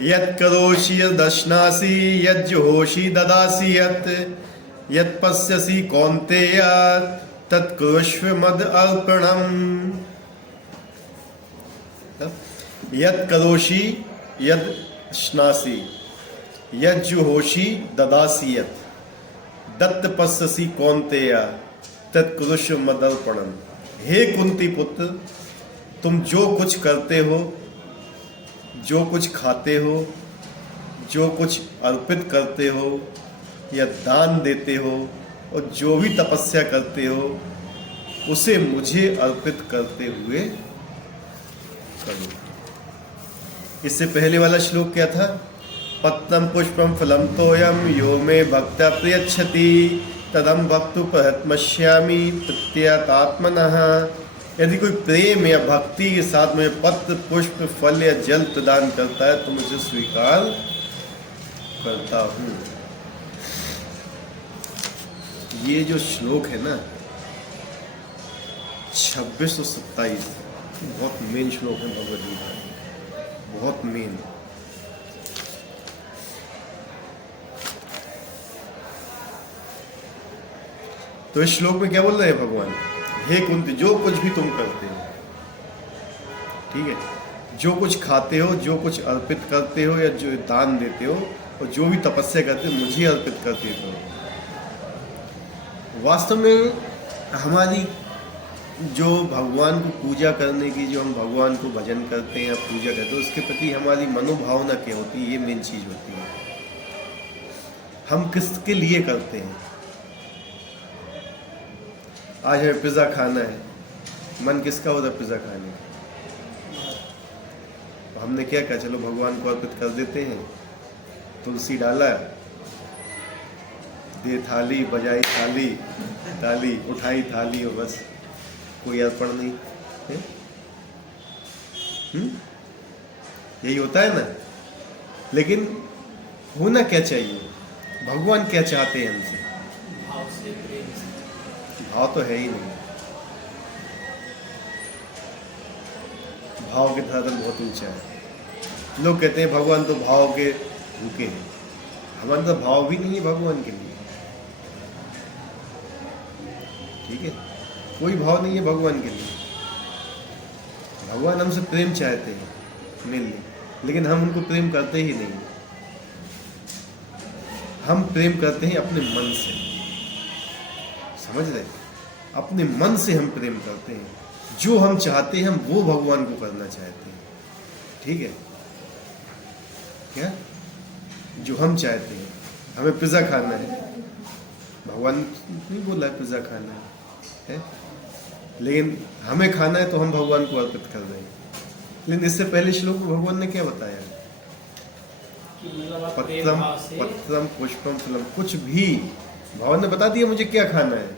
यत् करोषि यदश्नासि यज्जुहोषि ददासि यत् पश्यसि कौन्तेय तत् कुरुष्व मद अर्पणम्। यत् करोषि यद श्नासि यज्जुहोषि ददासि दत्त पश्यसि कौन्तेय तत् कुरुष्व मद अर्पणम्। हे कुंती पुत्र, तुम जो कुछ करते हो, जो कुछ खाते हो, जो कुछ अर्पित करते हो या दान देते हो और जो भी तपस्या करते हो उसे मुझे अर्पित करते हुए करो। इससे पहले वाला श्लोक क्या था? पत्रम पुष्पम फलम तोयम यो मे भक्त्या प्रयच्छति तदम भक्तु प्रहतमश्यामि प्रत्ययात्मनः। यदि कोई प्रेम या भक्ति के साथ में पत्र पुष्प फल या जल प्रदान करता है तो मुझे स्वीकार करता हूँ। ये जो श्लोक है ना 26 और 27 बहुत मेन श्लोक है भगवद गीता, बहुत मेन। तो इस श्लोक में क्या बोल रहे हैं भगवान? हे कुंती, जो कुछ भी तुम करते हो, ठीक है, जो कुछ खाते हो, जो कुछ अर्पित करते हो या जो दान देते हो और जो भी तपस्या करते हो मुझे अर्पित करते हो। वास्तव में हमारी जो भगवान को पूजा करने की, जो हम भगवान को भजन करते हैं या पूजा करते हैं, उसके प्रति हमारी मनोभावना क्या होती है, ये मेन चीज होती है। हम किसके लिए करते हैं? आज हमें पिज़्ज़ा खाना है, मन किसका होता है पिज़्ज़ा खाने का? हमने क्या कहा, चलो भगवान को अर्पित कर देते हैं। तुलसी डाला, दे थाली, बजाई थाली, ताली उठाई थाली और बस, कोई अर्पण नहीं है। यही होता है ना। लेकिन होना क्या चाहिए? भगवान क्या चाहते हैं हमसे? भाव तो है ही नहीं। भाव के धरातल बहुत ऊंचा है। लोग कहते हैं भगवान तो भाव के भूखे हैं। हमारा तो भाव भी नहीं है भगवान के लिए, ठीक है, कोई भाव नहीं है भगवान के लिए। भगवान हमसे प्रेम चाहते हैं मेनली, लेकिन हम उनको प्रेम करते ही नहीं। हम प्रेम करते हैं अपने मन से, समझ रहे? अपने मन से हम प्रेम करते हैं। जो हम चाहते हैं हम वो भगवान को करना चाहते हैं, ठीक है क्या? जो हम चाहते हैं, हमें पिज़्ज़ा खाना है, भगवान नहीं बोला है पिज़्ज़ा खाना है, लेकिन हमें खाना है तो हम भगवान को अर्पित कर रहे हैं। लेकिन इससे पहले श्लोक में भगवान ने क्या बताया? पत्रम पुष्पम फलम, कुछ भी भगवान ने बता दिया मुझे क्या खाना है,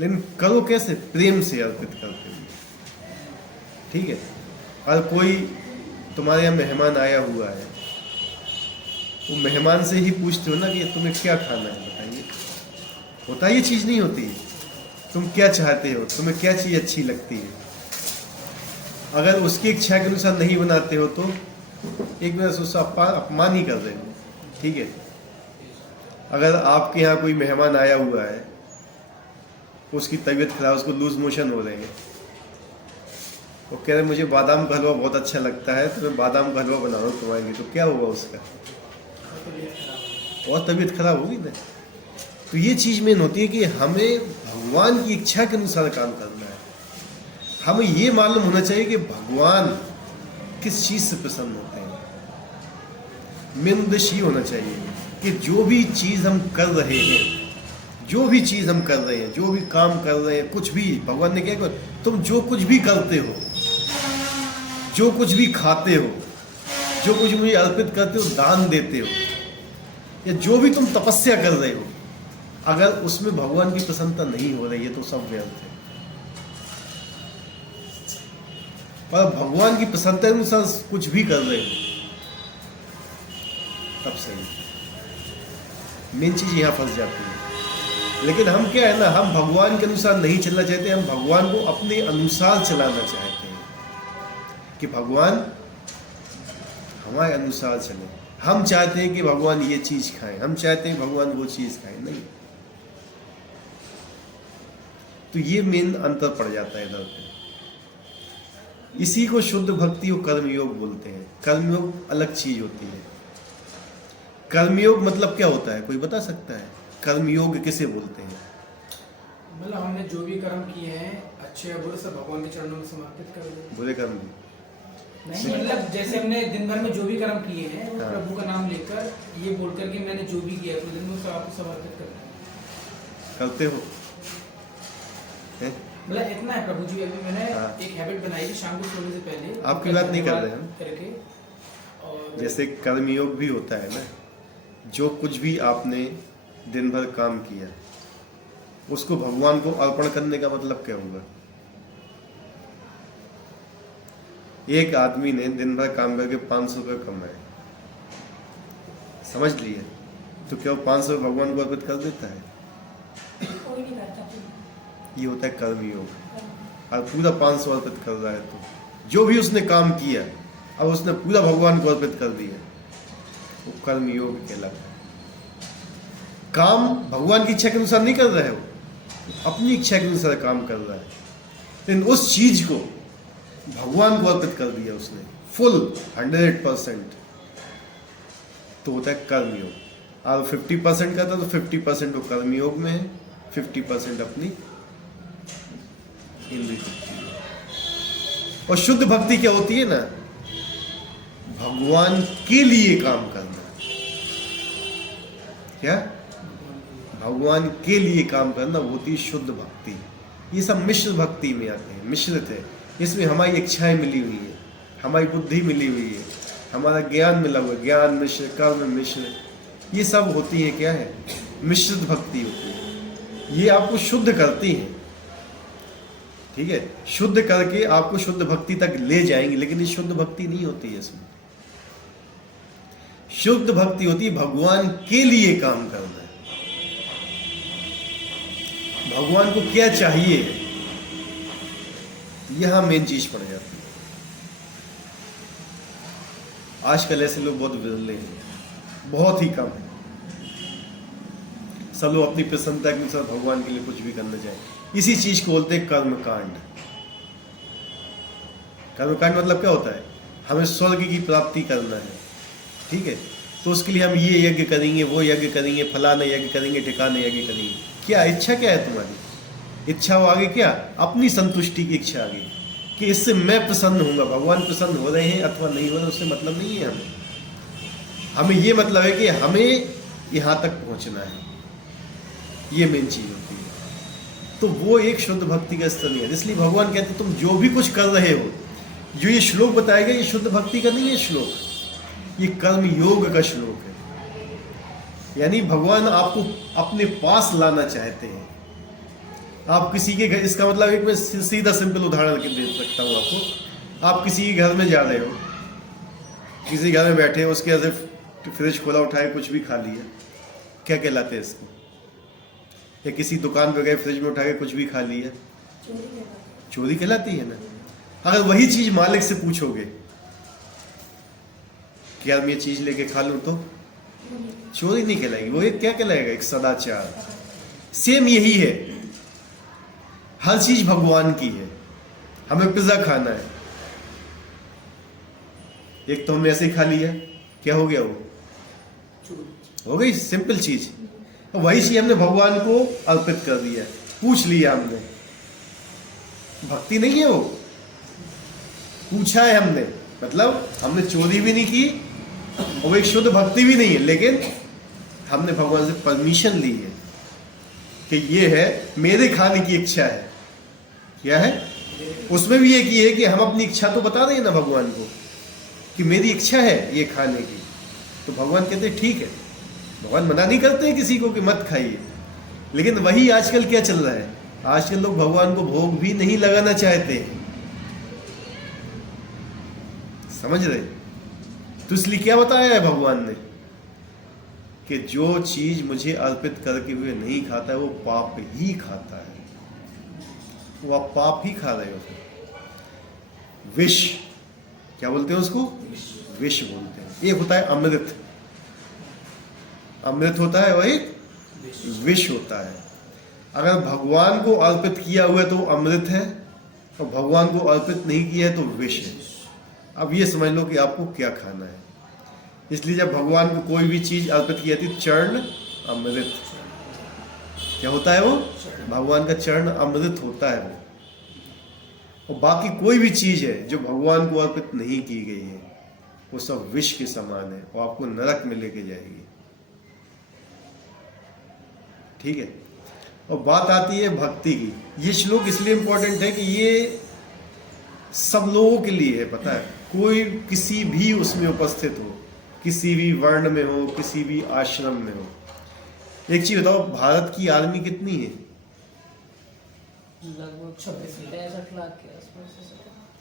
लेकिन करो कैसे? प्रेम से अर्पित करते हुए, ठीक है। और कोई तुम्हारे यहाँ मेहमान आया हुआ है, वो मेहमान से ही पूछते हो ना कि तुम्हें क्या खाना है, बताइए। होता ये चीज़ नहीं होती है। तुम क्या चाहते हो, तुम्हें क्या चीज़ अच्छी लगती है। अगर उसकी इच्छा के अनुसार नहीं बनाते हो तो एक तरह से उसका अपमान ही कर रहे हो, ठीक है। अगर आपके यहाँ कोई मेहमान आया हुआ है, उसकी तबीयत खराब, उसको लूज मोशन हो रहे हैं, वो कह रहे मुझे बादाम का हलवा बहुत अच्छा लगता है, तो मैं बादाम का हलवा बना रहा हूँ तुम्हारे लिए, तो क्या होगा उसका? और तबीयत खराब होगी ना। तो ये चीज़ मेन होती है कि हमें भगवान की इच्छा के अनुसार काम करना है। हमें ये मालूम होना चाहिए कि भगवान किस चीज़ से प्रसन्न होते हैं। मेन उद्देश्य ये होना चाहिए कि जो भी चीज़ हम कर रहे हैं, जो भी चीज़ हम कर रहे हैं, जो भी काम कर रहे हैं, कुछ भी, भगवान ने क्या कहा, तुम जो कुछ भी करते हो, जो कुछ भी खाते हो, जो कुछ मुझे अर्पित करते हो, दान देते हो, या जो भी तुम तपस्या कर रहे हो, अगर उसमें भगवान की प्रसन्नता नहीं हो रही है तो सब व्यर्थ है। पर भगवान की प्रसन्नता के अनुसार कुछ भी कर रहे हो तब सही। मेन चीज यहाँ फंस जाती है। लेकिन हम क्या है ना, हम भगवान के अनुसार नहीं चलना चाहते, हम भगवान को अपने अनुसार चलाना चाहते हैं कि भगवान हमारे अनुसार चले। हम चाहते हैं कि भगवान ये चीज खाएं, हम चाहते हैं भगवान वो चीज खाएं, नहीं। तो ये मेन अंतर पड़ जाता है इधर पे। इसी को शुद्ध भक्ति और कर्मयोग बोलते हैं। कर्मयोग अलग चीज होती है। कर्मयोग मतलब क्या होता है, कोई बता सकता है? कर्मयोग किसे बोलते हैं? मतलब हमने जो भी कर्म किए हैं अच्छे या बुरे सब भगवान के चरणों में समर्पित कर दो। बुरे कर्म भी? नहीं, मतलब जैसे हमने दिन भर में जो भी कर्म किए हैं वो हाँ। प्रभु का नाम लेकर ये बोलकर कि मैंने जो भी किया पूरे दिन में उसको आपको समर्पित करता हूँ। करते हो हैं? मतलब इतना है प्रभु जी, अभी मैंने हाँ। एक हैबिट बनाई थी शाम को सोने से पहले। आपकी बात नहीं कर रहे हम। करके और जैसे कर्मयोग भी होता है ना, जो कुछ भी आपने दिन भर काम किया उसको भगवान को अर्पण करने का मतलब क्या होगा? एक आदमी ने दिन भर काम करके 500 रुपये कमाए, समझ लिए, तो क्या वो 500 भगवान को अर्पित कर देता है? कोई नहीं करता। ये होता है कर्मयोग। और पूरा 500 अर्पित कर रहा है, तो जो भी उसने काम किया अब उसने पूरा भगवान को अर्पित कर दिया, वो कर्मयोग कहलाता है। काम भगवान की इच्छा के अनुसार नहीं कर रहा है, वो अपनी इच्छा के अनुसार काम कर रहा है, लेकिन उस चीज को भगवान को अर्पित कर दिया उसने फुल 100%, तो होता है कर्मयोग। और 50% करता तो 50% वो कर्मयोग में है, 50% अपनी इंद्रिय भक्ति है। और शुद्ध भक्ति क्या होती है ना, भगवान के लिए काम करना। क्या? भगवान के लिए काम करना, वो होती है शुद्ध भक्ति। ये सब मिश्र भक्ति में आते हैं, मिश्रित है। इसमें हमारी इच्छाएं मिली हुई है, हमारी बुद्धि मिली हुई है, हमारा ज्ञान मिला हुआ है, ज्ञान मिश्र, कर्म मिश्र, ये सब होती है क्या है, मिश्रित भक्ति होती है। ये आपको शुद्ध करती है, ठीक है, शुद्ध करके आपको शुद्ध भक्ति तक ले जाएंगे, लेकिन ये शुद्ध भक्ति नहीं होती है। इसमें शुद्ध भक्ति होती है भगवान के लिए काम करना है। भगवान को क्या चाहिए, यहां मेन चीज पड़ जाती है। आजकल ऐसे लोग बहुत विरले हैं, बहुत ही कम है। सब लोग अपनी प्रसन्नता के अनुसार भगवान के लिए कुछ भी करना चाहे। इसी चीज को बोलते हैं कर्मकांड। कर्मकांड मतलब क्या होता है, हमें स्वर्ग की प्राप्ति करना है, ठीक है, तो उसके लिए हम ये यज्ञ करेंगे, वो यज्ञ करेंगे, फलाना यज्ञ करेंगे, ठिकाना यज्ञ करेंगे। क्या इच्छा क्या है तुम्हारी? इच्छा वो आगे क्या, अपनी संतुष्टि की इच्छा आगे, कि इससे मैं प्रसन्न होऊंगा। भगवान प्रसन्न हो रहे हैं अथवा नहीं हो रहे, उससे मतलब नहीं है हमें। हमें ये मतलब है कि हमें यहां तक पहुंचना है, ये मेन चीज होती है। तो वो एक शुद्ध भक्ति का स्तर नहीं है। इसलिए भगवान कहते हैं तुम जो भी कुछ कर रहे हो, जो ये श्लोक बताएगा, ये शुद्ध भक्ति का नहीं है श्लोक, ये कर्म योग का श्लोक है। यानी भगवान आपको अपने पास लाना चाहते हैं। आप किसी के घर, इसका मतलब एक मैं सीधा सिंपल उदाहरण दे सकता हूँ आपको। आप किसी के घर में जा रहे हो, किसी घर में बैठे हो, उसके ऐसे फ्रिज खोला, उठाए, कुछ भी खा लिया, क्या कहलाते हैं इसको? या किसी दुकान पे गए, फ्रिज में उठा के कुछ भी खा लिया, चोरी कहलाती है ना। अगर वही चीज मालिक से पूछोगे कि यार मैं ये चीज लेके खा लूं, तो चोरी नहीं कहलाएगी, वो एक क्या कहलाएगा, एक सदाचार। सेम यही है, हर चीज भगवान की है। हमें पिज्जा खाना है, एक तो हमने ऐसे ही खा लिया, क्या हो गया, वो हो गई सिंपल चीज। वही चीज हमने भगवान को अर्पित कर दिया, पूछ लिया हमने, भक्ति नहीं है वो, पूछा है हमने, मतलब हमने चोरी भी नहीं की और वो एक शुद्ध भक्ति भी नहीं है, लेकिन हमने भगवान से परमिशन ली है कि ये है मेरे खाने की इच्छा है। क्या है उसमें भी एक ये है कि हम अपनी इच्छा तो बता रहे हैं ना भगवान को कि मेरी इच्छा है ये खाने की, तो भगवान कहते हैं ठीक है। भगवान मना नहीं करते हैं किसी को कि मत खाइए, लेकिन वही आजकल क्या चल रहा है, आजकल लोग भगवान को भोग भी नहीं लगाना चाहते, समझ रहे? तो इसलिए क्या बताया है भगवान ने कि जो चीज मुझे अर्पित करके हुए नहीं खाता है वो पाप ही खाता है, वो आप पाप ही खा रहे हो। विष क्या बोलते हैं उसको? विष बोलते हैं। एक होता है अमृत, अमृत होता है और एक विष होता है। अगर भगवान को अर्पित किया हुआ है तो अमृत है, और भगवान को अर्पित नहीं किया है तो विष है। अब ये समझ लो कि आपको क्या खाना है। इसलिए जब भगवान को कोई भी चीज अर्पित की जाती है, चरण अमृत, क्या होता है वो? भगवान का चरण अमृत होता है वो। और बाकी कोई भी चीज है जो भगवान को अर्पित नहीं की गई है, वो सब विष के समान है और आपको नरक में लेके जाएगी। ठीक है। और बात आती है भक्ति की। ये श्लोक इसलिए इंपॉर्टेंट है कि ये सब लोगों के लिए है। पता है, कोई किसी भी उसमें उपस्थित हो, किसी भी वर्ण में हो, किसी भी आश्रम में हो। एक चीज बताओ, भारत की आर्मी कितनी है? लगभग 65 लाख के आसपास है।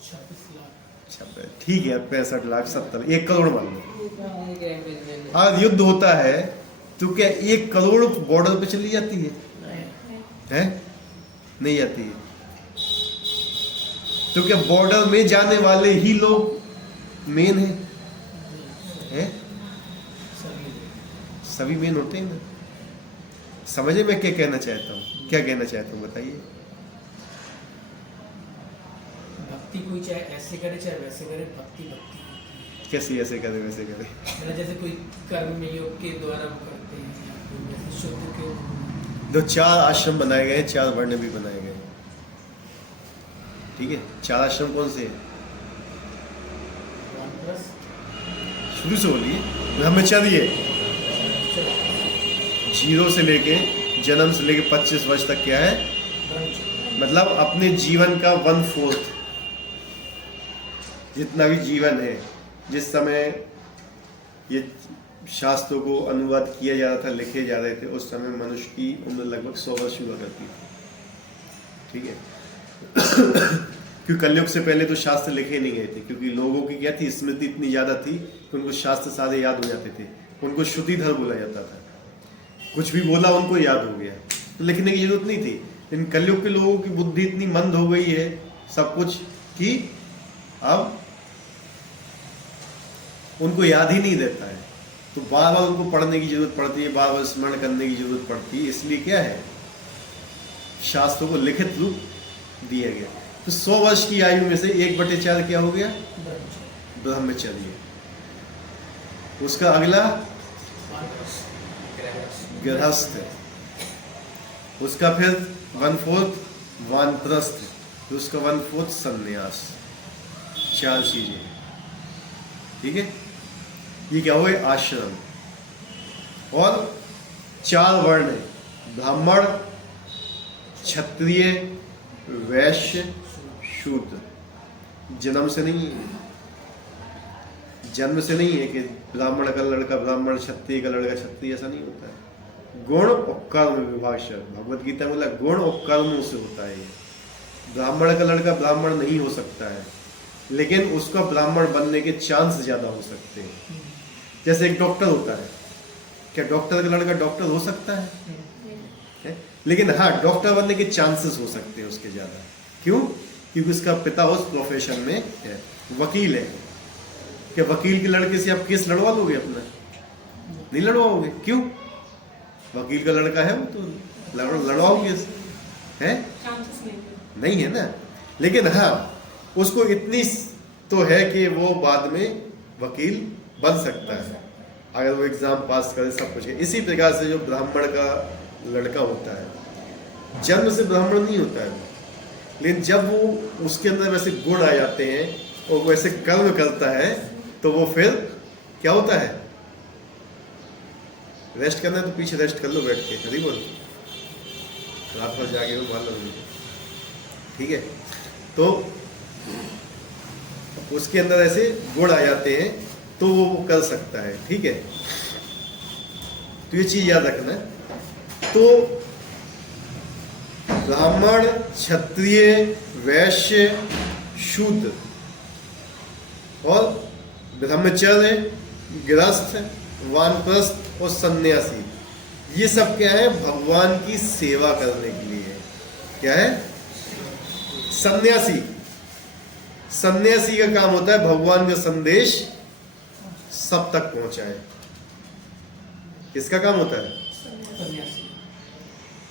26 लाख। ठीक है, 65 लाख 70, 1 करोड़ मान लो। एक एवरेज ले लो। आज युद्ध होता है तो क्या 1 करोड़ बॉर्डर पे चली जाती है? नहीं जाती है। तो क्या बॉर्डर में जाने वाले ही लोग मेन हैं? सभी मेन होते हैं ना। समझे मैं क्या कहना चाहता हूँ? क्या कहना चाहता हूँ बताइए। भक्ति कोई चाहे ऐसे करे चाहे वैसे करे, भक्ति भक्ति होती है। कैसे ऐसे करे वैसे करे? मतलब जैसे कोई कर्म योग के द्वारा वो करते हैं, या कोई वैसे शुद्ध के। दो 4 आश्रम बनाए गए हैं, 4 वर्ण भी बनाए गए हैं। ठीक है, 4 आश्रम कौन से हैं? शुरू से बोलिए। ब्रह्मचर्य 0 से लेके जन्म से लेके 25 वर्ष तक क्या है? मतलब अपने जीवन का 1/4 जितना भी जीवन है। जिस समय ये शास्त्रों को अनुवाद किया जा रहा था, लिखे जा रहे थे, उस समय मनुष्य की उम्र लगभग 100 वर्ष हुआ करती थी। ठीक है। क्योंकि कलयुग से पहले तो शास्त्र लिखे नहीं गए थे, क्योंकि लोगों की क्या थी, स्मृति इतनी ज्यादा थी कि उनको शास्त्र सारे याद हो जाते थे। उनको श्रुतिधर बोला जाता था, कुछ भी बोला उनको याद हो गया, तो लिखने की जरूरत नहीं थी। लेकिन कलयुग के लोगों की बुद्धि इतनी मंद हो गई है सब कुछ कि अब उनको याद ही नहीं रहता है। तो बार बार उनको पढ़ने की जरूरत पड़ती है, बार बार स्मरण करने की जरूरत पड़ती है। इसलिए क्या है, शास्त्रों को लिखित रूप दिया गया। तो 100 वर्ष की आयु में से 1/4 क्या हो गया? ब्रह्मचर्य। उसका अगला गृहस्थ, उसका फिर 1/4 वानप्रस्थ, तो उसका 1/4 संन्यास। 4 चीजें। ठीक है, ये क्या हुए? आश्रम। और 4 वर्ण है, ब्राह्मण, क्षत्रिय, वैश्य, शूद्र। जन्म से नहीं है, जन्म से नहीं है कि ब्राह्मण का लड़का ब्राह्मण, क्षत्रिय का लड़का क्षत्रिय, ऐसा नहीं होता है। गुण और कर्म विभाषा, भगवत गीता में बोला गुण और कर्मों से होता है। ब्राह्मण का लड़का ब्राह्मण नहीं हो सकता है, लेकिन उसका ब्राह्मण बनने के चांस ज्यादा हो सकते हैं। जैसे एक डॉक्टर होता है, क्या डॉक्टर का लड़का डॉक्टर हो सकता है? लेकिन हाँ, डॉक्टर बनने के चांसेस हो सकते हैं उसके ज्यादा। क्यों? क्योंकि उसका पिता उस प्रोफेशन में है। वकील है, क्या वकील के लड़के से आप केस लड़वा लोगे अपना? नहीं लड़वाओगे। क्यों? वकील का लड़का है वो, तो लड़वाओगे है? नहीं है ना। लेकिन हाँ, उसको इतनी तो है कि वो बाद में वकील बन सकता है अगर वो एग्जाम पास करे, सब कुछ है। इसी प्रकार से जो ब्राह्मण का लड़का होता है, जन्म से ब्राह्मण नहीं होता है, लेकिन जब वो उसके अंदर वैसे गुण आ जाते हैं और वो ऐसे कर्म करता है, तो वो फिर क्या होता है? रेस्ट करना है तो पीछे रेस्ट कर लो बैठ के, हरी बोल, रात भर जागे हो मान लो। ठीक है, तो उसके अंदर ऐसे गुण आ जाते हैं तो वो कर सकता है। ठीक है, तो ये चीज याद रखना है। तो ब्राह्मण, क्षत्रिय, वैश्य, शूद्र और ब्रह्मचर्य, गृहस्थ, वानप्रस्थ और सन्यासी, ये सब क्या है? भगवान की सेवा करने के लिए है। क्या है? सन्यासी, सन्यासी का काम होता है भगवान का संदेश सब तक पहुंचाए। किसका काम होता है? सन्यासी।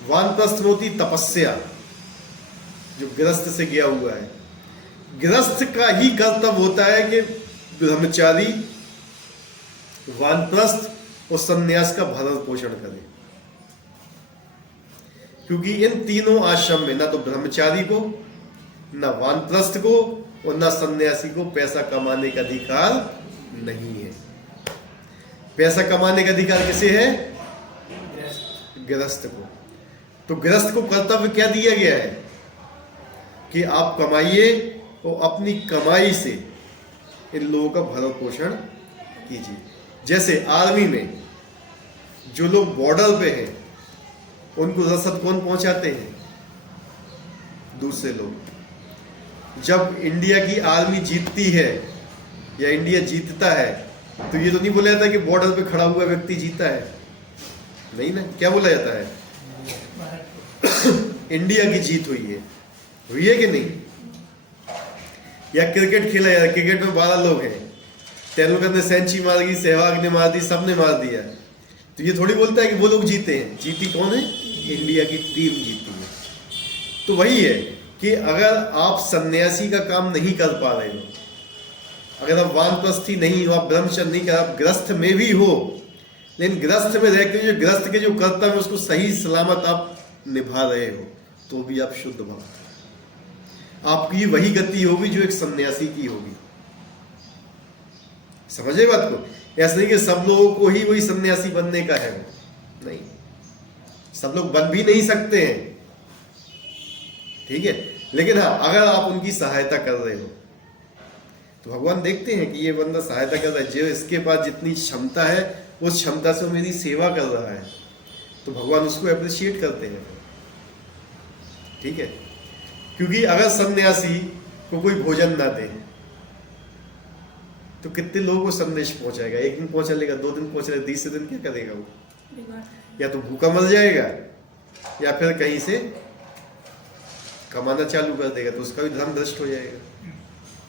वानप्रस्थ में होती तपस्या, जो गृहस्थ से गया हुआ है। गृहस्थ का ही कर्तव्य होता है कि ब्रह्मचारी, वानप्रस्थ और सन्यास का भरण पोषण करे, क्योंकि इन तीनों आश्रम में ना तो ब्रह्मचारी को, ना वानप्रस्थ को और ना सन्यासी को पैसा कमाने का अधिकार नहीं है। पैसा कमाने का अधिकार किसे है? गृहस्थ को। तो गृहस्थ को कर्तव्य क्या दिया गया है कि आप कमाइए और अपनी कमाई से इन लोगों का भरण पोषण कीजिए। जैसे आर्मी में जो लोग बॉर्डर पे हैं उनको रसद कौन पहुंचाते हैं? दूसरे लोग। जब इंडिया की आर्मी जीतती है या इंडिया जीतता है तो ये तो नहीं बोला जाता कि बॉर्डर पे खड़ा हुआ व्यक्ति जीता है, नहीं ना। क्या बोला जाता है? इंडिया की जीत हुई है कि नहीं? या क्रिकेट खेला जाता है, क्रिकेट में 12 लोग हैं, तेंदुलकर ने सेंचुरी मार दी, सहवाग ने मार दी, सबने मार दिया, तो ये थोड़ी बोलता है कि वो लोग जीते हैं। जीती कौन है? इंडिया की टीम जीती है। तो वही है कि अगर आप सन्यासी का काम नहीं कर पा रहे हो, अगर आप वानप्रस्थी नहीं हो, आप ब्रह्मचर्य नहीं कर, आप गृहस्थ में भी हो, लेकिन गृहस्थ में रह के जो गृहस्थ के जो कर्तव्य है उसको सही सलामत आप निभा रहे हो, तो भी आप शुद्ध भक्त हो। आपकी वही गति होगी जो एक सन्यासी की होगी। समझे बात को? ऐसा नहीं कि सब लोगों को ही वही सन्यासी बनने का है, नहीं, सब लोग बन भी नहीं सकते हैं, ठीक है। लेकिन हाँ, अगर आप उनकी सहायता कर रहे हो तो भगवान देखते हैं कि ये बंदा सहायता कर रहा है, जो इसके पास जितनी क्षमता है उस क्षमता से मेरी सेवा कर रहा है, तो भगवान उसको अप्रिशिएट करते हैं, ठीक है। क्योंकि अगर सन्यासी को कोई भोजन ना दे तो कितने लोगों को संदेश पहुंचाएगा? एक दिन पहुंचा लेगा, 2 दिन पहुंचा लेगा, तीसरे दिन क्या करेगा वो? या तो भूखा मर जाएगा या फिर कहीं से कमाना चालू कर देगा, तो उसका भी धर्म भ्रष्ट हो जाएगा,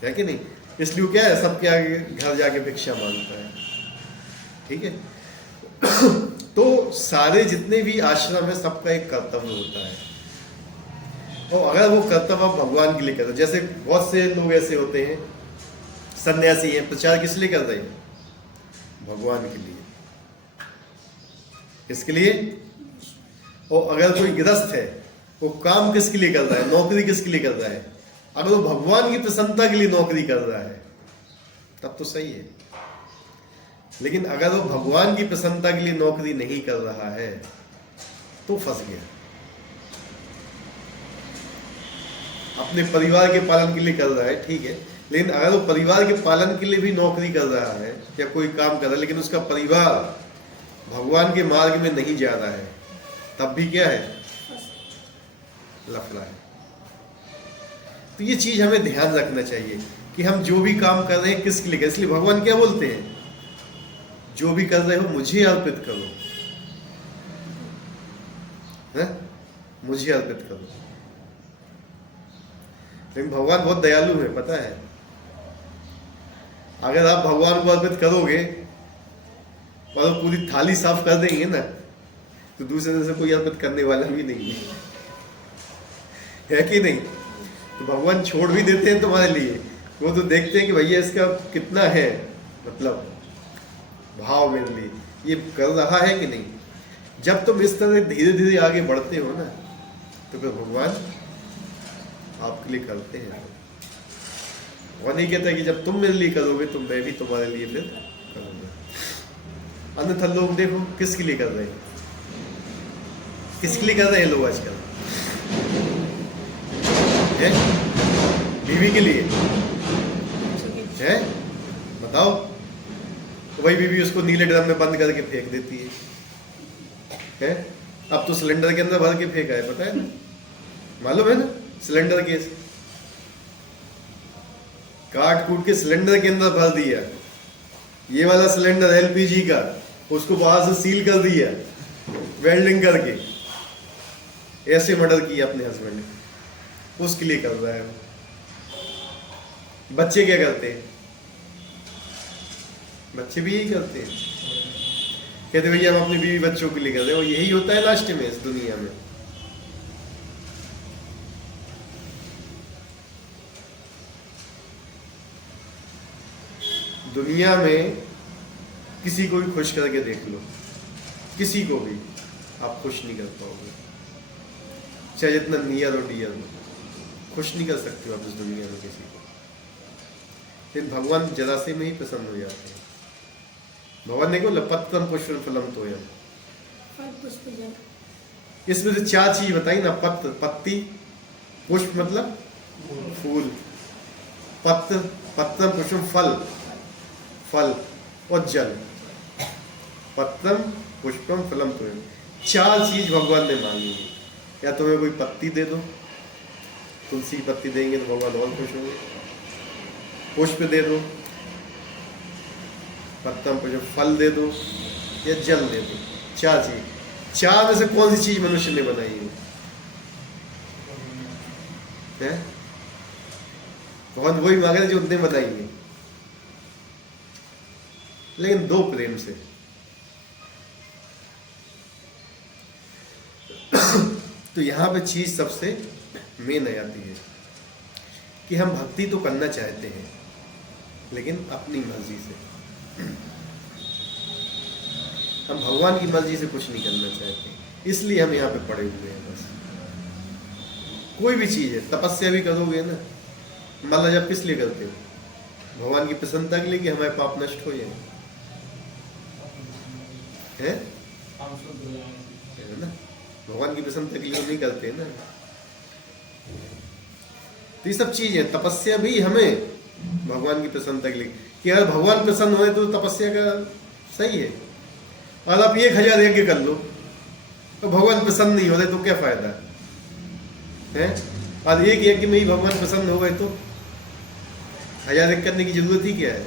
है कि नहीं? इसलिए क्या है, सबके आगे घर जाके भिक्षा मांगता है, ठीक है। तो सारे जितने भी आश्रम है सबका एक कर्तव्य होता है, और अगर वो कर्तव्य आप भगवान के लिए करते हो, जैसे बहुत से लोग ऐसे होते हैं सन्यासी हैं, प्रचार किस लिए कर रहे हैं? भगवान के लिए। किसके लिए? और अगर कोई गृहस्थ है वो काम किसके लिए कर रहा है, नौकरी किसके लिए कर रहा है? अगर वो भगवान की प्रसन्नता के लिए नौकरी कर रहा है तब तो सही है, लेकिन अगर वो भगवान की प्रसन्नता के लिए नौकरी नहीं कर रहा है तो फंस गया। अपने परिवार के पालन के लिए कर रहा है, ठीक है, लेकिन अगर वो परिवार के पालन के लिए भी नौकरी कर रहा है या कोई काम कर रहा है, लेकिन उसका परिवार भगवान के मार्ग में नहीं जा रहा है, तब भी क्या है? लफड़ा है। तो ये चीज हमें ध्यान रखना चाहिए कि हम जो भी काम कर रहे हैं किसके लिए कर, इसलिए भगवान क्या बोलते हैं? जो भी कर रहे हो मुझे अर्पित करो, है? मुझे अर्पित करो। लेकिन भगवान बहुत दयालु है, पता है। अगर आप भगवान को अर्पित करोगे और पूरी थाली साफ कर देंगे ना, तो दूसरे दिन से कोई अर्पित करने वाला भी नहीं है कि नहीं? तो भगवान छोड़ भी देते हैं तुम्हारे लिए, वो तो देखते हैं कि भैया इसका कितना है, मतलब भाव मेरे लिए, ये कर रहा है कि नहीं। जब तुम इस तरह धीरे धीरे आगे बढ़ते हो ना, तो फिर भगवान आपके लिए करते हैं। वो नहीं कहता कि जब तुम मेरे लिए करोगे तो मैं भी तुम्हारे लिए फिर करूंगा। अन्यथा लोग देखो किसके लिए कर रहे हैं, किसके लिए कर रहे हैं लोग आजकल? है बीवी के लिए है? बताओ। वही बीवी उसको नीले ड्रम में बंद करके फेंक देती है? अब तो सिलेंडर के अंदर भर के फेंका है, पता है ना? मालूम है ना? सिलेंडर केस काट कूट के सिलेंडर के अंदर भर दिया। ये वाला सिलेंडर एलपीजी का, उसको बाहर से सील कर दिया वेल्डिंग करके, ऐसे मर्डर किया अपने हस्बैंड ने, उसके लिए कर रहा है। बच्चे क्या करते हैं? बच्चे भी यही करते हैं, कहते भैया हम अपनी बीवी बच्चों के लिए कर रहे हैं, और यही होता है लास्ट में इस दुनिया में। दुनिया में किसी को भी खुश करके देख लो, किसी को भी आप खुश नहीं कर पाओगे, चाहे जितना नियर और डियर हो, खुश नहीं कर सकते हो आप इस दुनिया में किसी को। लेकिन भगवान जरा से में ही प्रसन्न हो जाते हैं। भगवान ने बोला पत्रम पुष्पम फलम तोयम, इसमें से 4 चीज बताई ना, पत्र पत्ती, पुष्प मतलब फूल, पत्र पत्रम पुष्पम फल फल, और जल। पत्रम पुष्पम फलम तोयम, 4 चीज भगवान ने मांगी है। या तुम्हें कोई पत्ती दे दो, तुलसी की पत्ती देंगे तो भगवान और खुश होंगे, पुष्प दे दो, पत्तम पुष्प फल दे दो, या जल दे दो। 4 चीज, 4 में से कौन सी चीज मनुष्य ने बनाई है? भगवान वही मांगे जो उनने बनाई है, लेकिन 2 प्रेम से। तो यहां पे चीज सबसे मेन आती है कि हम भक्ति तो करना चाहते हैं, लेकिन अपनी मर्जी से। हम भगवान की मर्जी से कुछ नहीं करना चाहते, इसलिए हम यहाँ पे पड़े हुए हैं बस। कोई भी चीज है, तपस्या भी करोगे ना, मतलब जब किस लिए करते हो? भगवान की प्रसन्नता के लिए कि हमारे पाप नष्ट हो जाए, है ना? भगवान की प्रसन्नता के लिए तो नहीं करते ना। तो ये सब चीज है, तपस्या भी हमें भगवान की प्रसन्नता के लिए, कि अगर भगवान प्रसन्न हो तो तपस्या का सही है। और आप 1000 यज्ञ कर लो तो भगवान प्रसन्न नहीं हो रहे तो क्या फायदा है? और एक यज्ञ में ही भगवान प्रसन्न हो गए तो 1000 यज्ञ करने की जरूरत ही क्या है?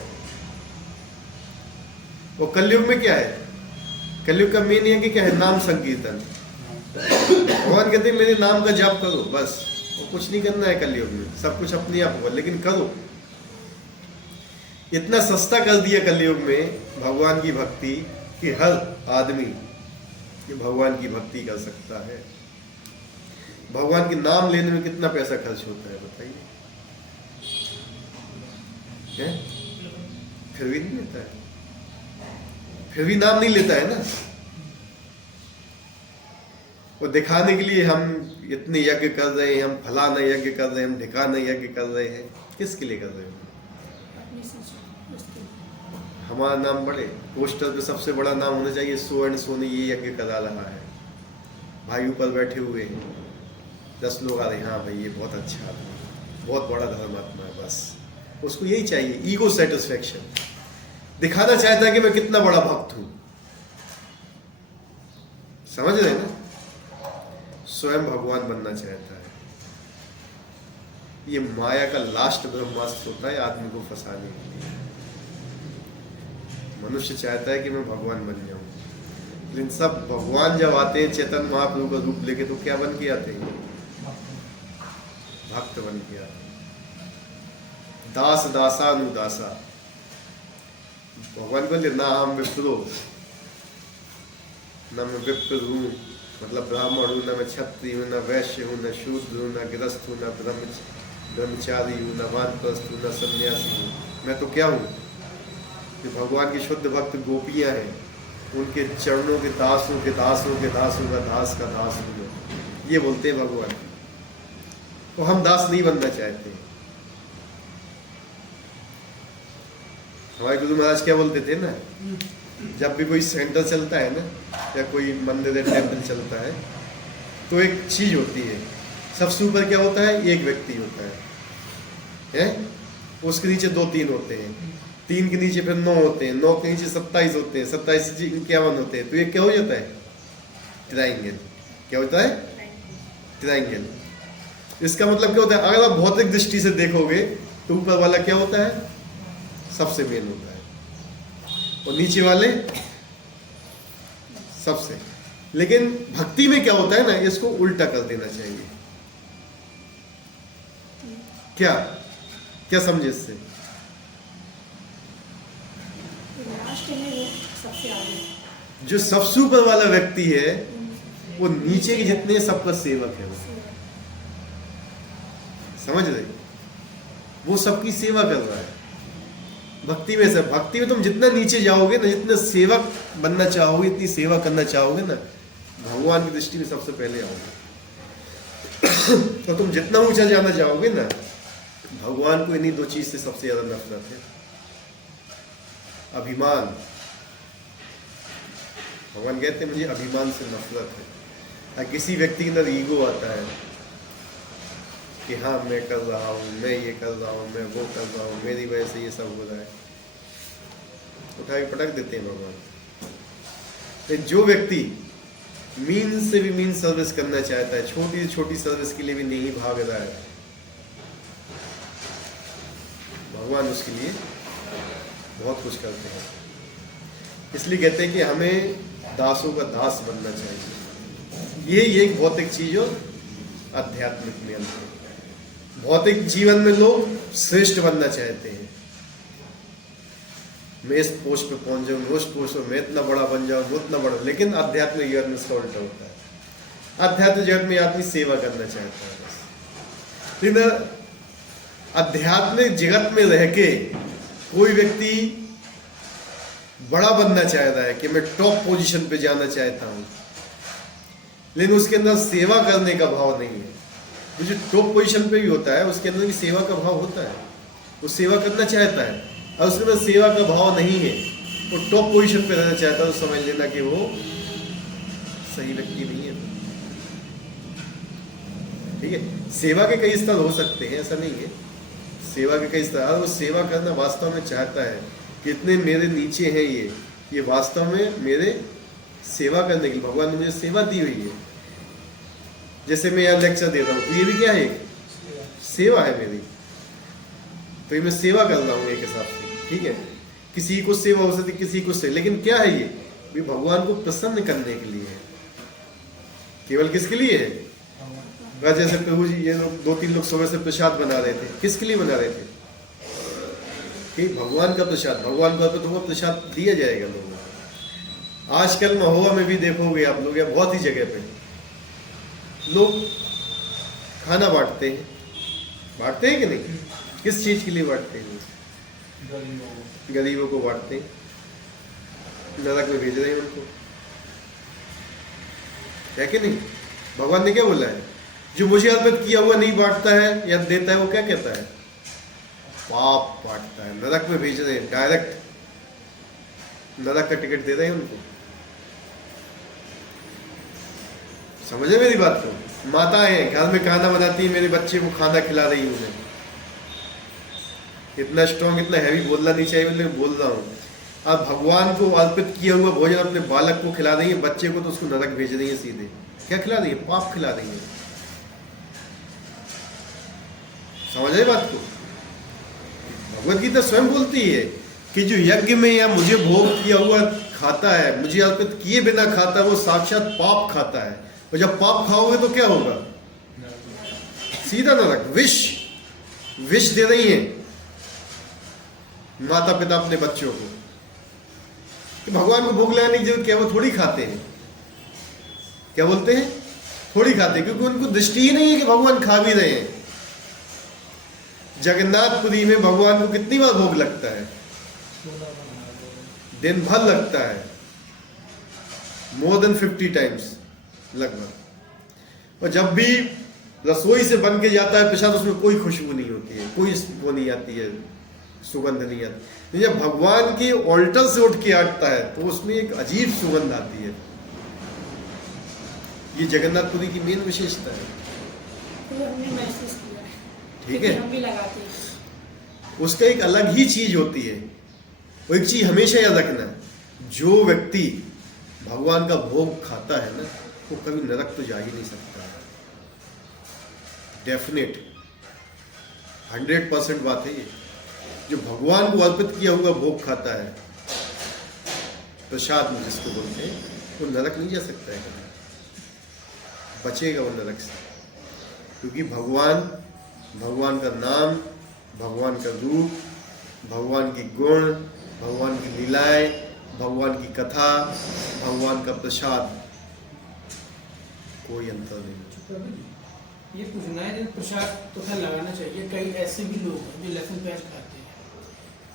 वो कलयुग में क्या है? कलयुग का मेन यज्ञ क्या है? नाम संकीर्तन। भगवान कहते हैं मेरे नाम का जाप करो बस, वो कुछ नहीं करना है कलयुग में, सब कुछ अपने आप होगा, लेकिन करो। इतना सस्ता कर दिया कलयुग में भगवान की भक्ति कि हर आदमी ये भगवान की भक्ति कर सकता है। भगवान के नाम लेने में कितना पैसा खर्च होता है बताइए? फिर भी नहीं लेता है, फिर भी नाम नहीं लेता है ना। वो दिखाने के लिए हम इतने यज्ञ कर रहे हैं, हम फलाना यज्ञ कर रहे हैं, हम ढिकाना यज्ञ कर रहे हैं, किसके लिए कर रहे हैं? हमारा नाम बढ़े, पोस्टर पे सबसे बड़ा नाम होना चाहिए, सो एंड सोनी ये यज्ञ करा रहा है, भाई ऊपर बैठे हुए हैं, 10 लोग आ रहे हैं, हाँ भाई ये बहुत अच्छा आदमी, बहुत बड़ा धर्मात्मा है, बस उसको यही चाहिए, ईगो सेटिस्फेक्शन। दिखाना चाहता है कि मैं कितना बड़ा भक्त हूं, समझ रहे हैं ना? स्वयं भगवान बनना चाहता है। ये माया का लास्ट ब्रह्मास्त्र होता है आदमी को फंसाने के लिए। मनुष्य चाहता है कि मैं भगवान बन जाऊं, लेकिन सब भगवान जब आते हैं चैतन्य महाप्रभु का रूप लेके तो क्या बन के आते हैं? भक्त बन के आते हैं। दास दासानुदासा। भगवान बोले ना हम विप्रो, न मैं विप्र हूं मतलब ब्राह्मण हूं, न मैं क्षत्रिय हूं, न वैश्य हूं, न शूद्र हूं, न गृहस्थ हूं, न ब्रह्मचारी हूं, न वानप्रस्थ हूं, न सन्यासी हूं। मैं तो क्या हूं? कि भगवान की शुद्ध भक्त गोपियां हैं, उनके चरणों के दासों के दासों के दासों का दास का दास हूं, ये बोलते हैं भगवान। तो हम दास नहीं बनना चाहते। हमारे गुरु महाराज क्या बोलते थे ना, जब भी कोई सेंटर चलता है ना, या कोई मंदिर या टेम्पल चलता है, तो एक चीज होती है, सबसे ऊपर क्या होता है? एक व्यक्ति होता है? उसके नीचे 2-3 होते हैं, 3 के नीचे फिर 9 होते हैं, 9 के नीचे 27 होते हैं, 27 के नीचे 51 होते हैं। तो ये क्या हो जाता है? ट्राइंगल। क्या होता है? ट्राइंगल। इसका मतलब क्या होता है? अगर आप भौतिक दृष्टि से देखोगे तो ऊपर वाला क्या होता है? सबसे मेन होता है, और नीचे वाले सबसे। लेकिन भक्ति में क्या होता है ना, इसको उल्टा कर देना चाहिए। क्या? क्या समझे इससे? लास्ट में वो सबसे आगे। जो सबसे ऊपर वाला व्यक्ति है वो नीचे के जितने सबका सेवक है, वो समझ रहे? वो सबकी सेवा कर रहा है। भक्ति में से, भक्ति में तुम जितना नीचे जाओगे ना, जितना सेवक बनना चाहोगे, इतनी सेवा करना चाहोगे ना, भगवान की दृष्टि में सबसे पहले आओगे। तो तुम जितना ऊंचा जाना चाहोगे ना, भगवान को इन्हीं दो चीज से सबसे ज्यादा नफरत है। अभिमान, भगवान कहते हैं मुझे अभिमान से नफरत है। किसी व्यक्ति के अंदर ईगो आता है कि हाँ मैं कर रहा हूँ, मैं ये कर रहा हूँ, मैं वो कर रहा हूँ, मेरी वजह से ये सब हो रहा है, उठा के पटक देते हैं भगवान। तो जो व्यक्ति मीन से भी मीन सर्विस करना चाहता है, छोटी से छोटी सर्विस के लिए भी नहीं भाग रहा है, भगवान उसके लिए बहुत कुछ करते हैं। इसलिए कहते हैं कि हमें दासों का दास बनना चाहिए। ये एक भौतिक चीज और आध्यात्मिक में अंतर है। भौतिक जीवन में लोग श्रेष्ठ बनना चाहते हैं, मैं इस पोस्ट पे पहुंच जाऊं, उस पोस्ट पे मैं इतना बड़ा बन जाऊं, वो इतना बड़ा। लेकिन आध्यात्मिक जगत में इसका उल्टा होता है। आध्यात्मिक जगत में आदमी सेवा करना चाहता है बस। लेकिन आध्यात्मिक जगत में रह के कोई व्यक्ति बड़ा बनना चाहता है कि मैं टॉप पोजीशन पे जाना चाहता हूं, लेकिन उसके अंदर सेवा करने का भाव नहीं है। जो टॉप पोजीशन पे भी होता है उसके अंदर भी सेवा का भाव होता है, वो सेवा करना चाहता है, और उसके अंदर सेवा का भाव नहीं है, वो टॉप पोजीशन पे रहना चाहता है, तो समझ लेना कि वो सही व्यक्ति नहीं है। ठीक है, सेवा के कई स्तर हो सकते हैं, ऐसा नहीं है, सेवा के कई स्तर। और वो सेवा करना वास्तव में चाहता है कि इतने मेरे नीचे हैं ये वास्तव में मेरे सेवा करने के लिए भगवान ने मुझे सेवा दी हुई है। जैसे मैं यहाँ लेक्चर देता हूँ तो ये भी क्या है, सेवा है मेरी, तो ये मैं सेवा कर रहा हूँ एक हिसाब से। ठीक है, किसी को सेवा हो सकती, किसी को से, लेकिन क्या है ये भी भगवान को प्रसन्न करने के लिए है। केवल किसके लिए है? जैसे प्रभु जी ये लोग 2-3 लोग सुबह से प्रसाद बना रहे थे, किसके लिए बना रहे थे? कि भगवान का प्रसाद, भगवान को अर्पित होगा, प्रसाद दिया जाएगा लोगों को। आजकल महुआ में भी देखोगे आप लोग, या बहुत ही जगह पे लोग खाना बांटते हैं कि नहीं? किस चीज के लिए बांटते हैं? गरीबों को बांटते हैं, नरक में भेज रहे हैं उनको, है कि नहीं? भगवान ने क्या बोला है? जो मुझे अर्पित किया हुआ नहीं बांटता है या देता है, वो क्या कहता है? पाप बांटता है, नरक में भेज रहे हैं, डायरेक्ट नरक का टिकट दे रहे हैं उनको। समझे मेरी बात को? माता है, घर में खाना बनाती है, मेरे बच्चे को खाना खिला रही हूं मैं। इतना स्ट्रॉन्ग, इतना हैवी बोलना नहीं चाहिए, लेकिन बोल रहा हूं। आप भगवान को अर्पित किया हुआ भोजन अपने बालक को खिला रही है, बच्चे को तो उसको नरक भेज रही है सीधे। क्या खिला रही है? पाप खिला रही है। समझ आए बात को? भगवत गीता स्वयं बोलती है कि जो यज्ञ में या मुझे भोग किया हुआ खाता है, मुझे अर्पित किए बिना खाता है, वो साक्षात पाप खाता है। और जब पाप खाओगे तो क्या होगा? सीधा नरक। विष दे रही है माता पिता अपने बच्चों को कि भगवान को भोग लगाने की जरूरत क्या? वो थोड़ी खाते हैं। क्या बोलते हैं? थोड़ी खाते हैं, क्योंकि उनको दृष्टि ही नहीं है कि भगवान खा भी रहे हैं। जगन्नाथपुरी में भगवान को कितनी बार भोग लगता है? दिन भर लगता है, मोर देन 50 टाइम्स लगभग। और जब भी रसोई से बन के जाता है प्रसाद, उसमें कोई खुशबू नहीं होती है, कोई वो नहीं आती है, सुगंध नहीं आती। जब भगवान के ऑल्टर से उठ के आता है तो उसमें एक अजीब सुगंध आती है। ये जगन्नाथपुरी की मेन विशेषता है। तो हमने महसूस किया है, ठीक है, हम भी लगाते हैं। उसका एक अलग ही चीज होती है। वो एक चीज हमेशा याद रखना, जो व्यक्ति भगवान का भोग खाता है ना, वो कभी नरक तो जा ही नहीं सकता। डेफिनेट 100% बात है ये। जो भगवान को अर्पित किया हुआ भोग खाता है, प्रसाद में जिसको बोलते हैं, वो नरक नहीं जा सकता है कभी, बचेगा वो नरक से। क्योंकि भगवान का नाम, भगवान का रूप, भगवान की गुण, भगवान की लीलाएं, भगवान की कथा, भगवान का प्रसाद, कोई अंतर नहीं। प्रभु जी, ये पूछना है, जब प्रसाद तो खैर लगाना चाहिए, कई ऐसे भी लोग हैं जो लहसुन प्याज खाते हैं।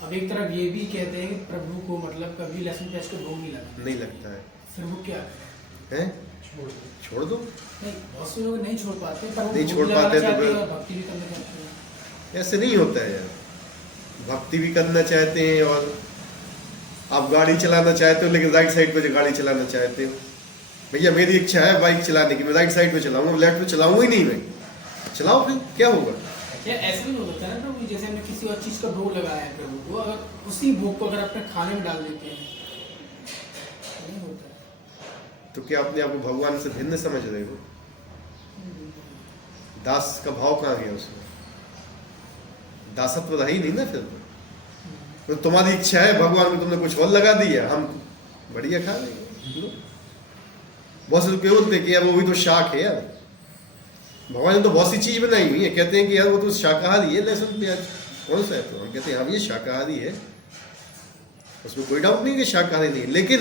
अब एक तरफ ये भी कहते हैं कि प्रभु को मतलब कभी लहसुन प्याज का भोग नहीं लगा, नहीं लगता है, फिर वो क्या करें? हैं? छोड़ दो। नहीं, बहुत से लोग नहीं छोड़ पाते, पर वो नहीं भोग छोड़ लगाना पाते तो चाहते हैं फिर- और भक्ति भी करना चाहते हैं। ऐसे नहीं होता है यार, भक्ति भी करना चाहते हैं और आप गाड़ी चलाना चाहते हो, लेकिन राइट साइड पे जो गाड़ी चलाना चाहते हो। भैया मेरी इच्छा है बाइक चलाने की, मैं राइट साइड पे चलाऊंगा, लेफ्ट पे चलाऊंगा ही नहीं मैं। चलाओ फिर, क्या होगा? या ऐसे भी होता है ना प्रभु, जैसे हमने किसी और चीज का भोग लगाया है प्रभु को, अगर उसी भोग को अगर अपने खाने में डाल देते हैं तो नहीं होता है। तो क्या अपने आप को भगवान से भिन्न समझ रहे हो? दास का भाव कहाँ गया उसमें? दासत्व रहा ही नहीं ना फिर। तो तुम्हारी इच्छा है, भगवान में तुमने कुछ और लगा दिया, हम बढ़िया खा लेंगे। लो। बहुत से लोग क्या बोलते हैं कि यार वो भी तो शाक है यार, भगवान ने तो बहुत सी चीज बनाई हुई है, कहते हैं कि यार वो तो शाकाहारी है, लहसुन प्याज कौन सा है? तो हम कहते हैं हाँ ये शाकाहारी है, उसमें कोई डाउट नहीं कि शाकाहारी नहीं, लेकिन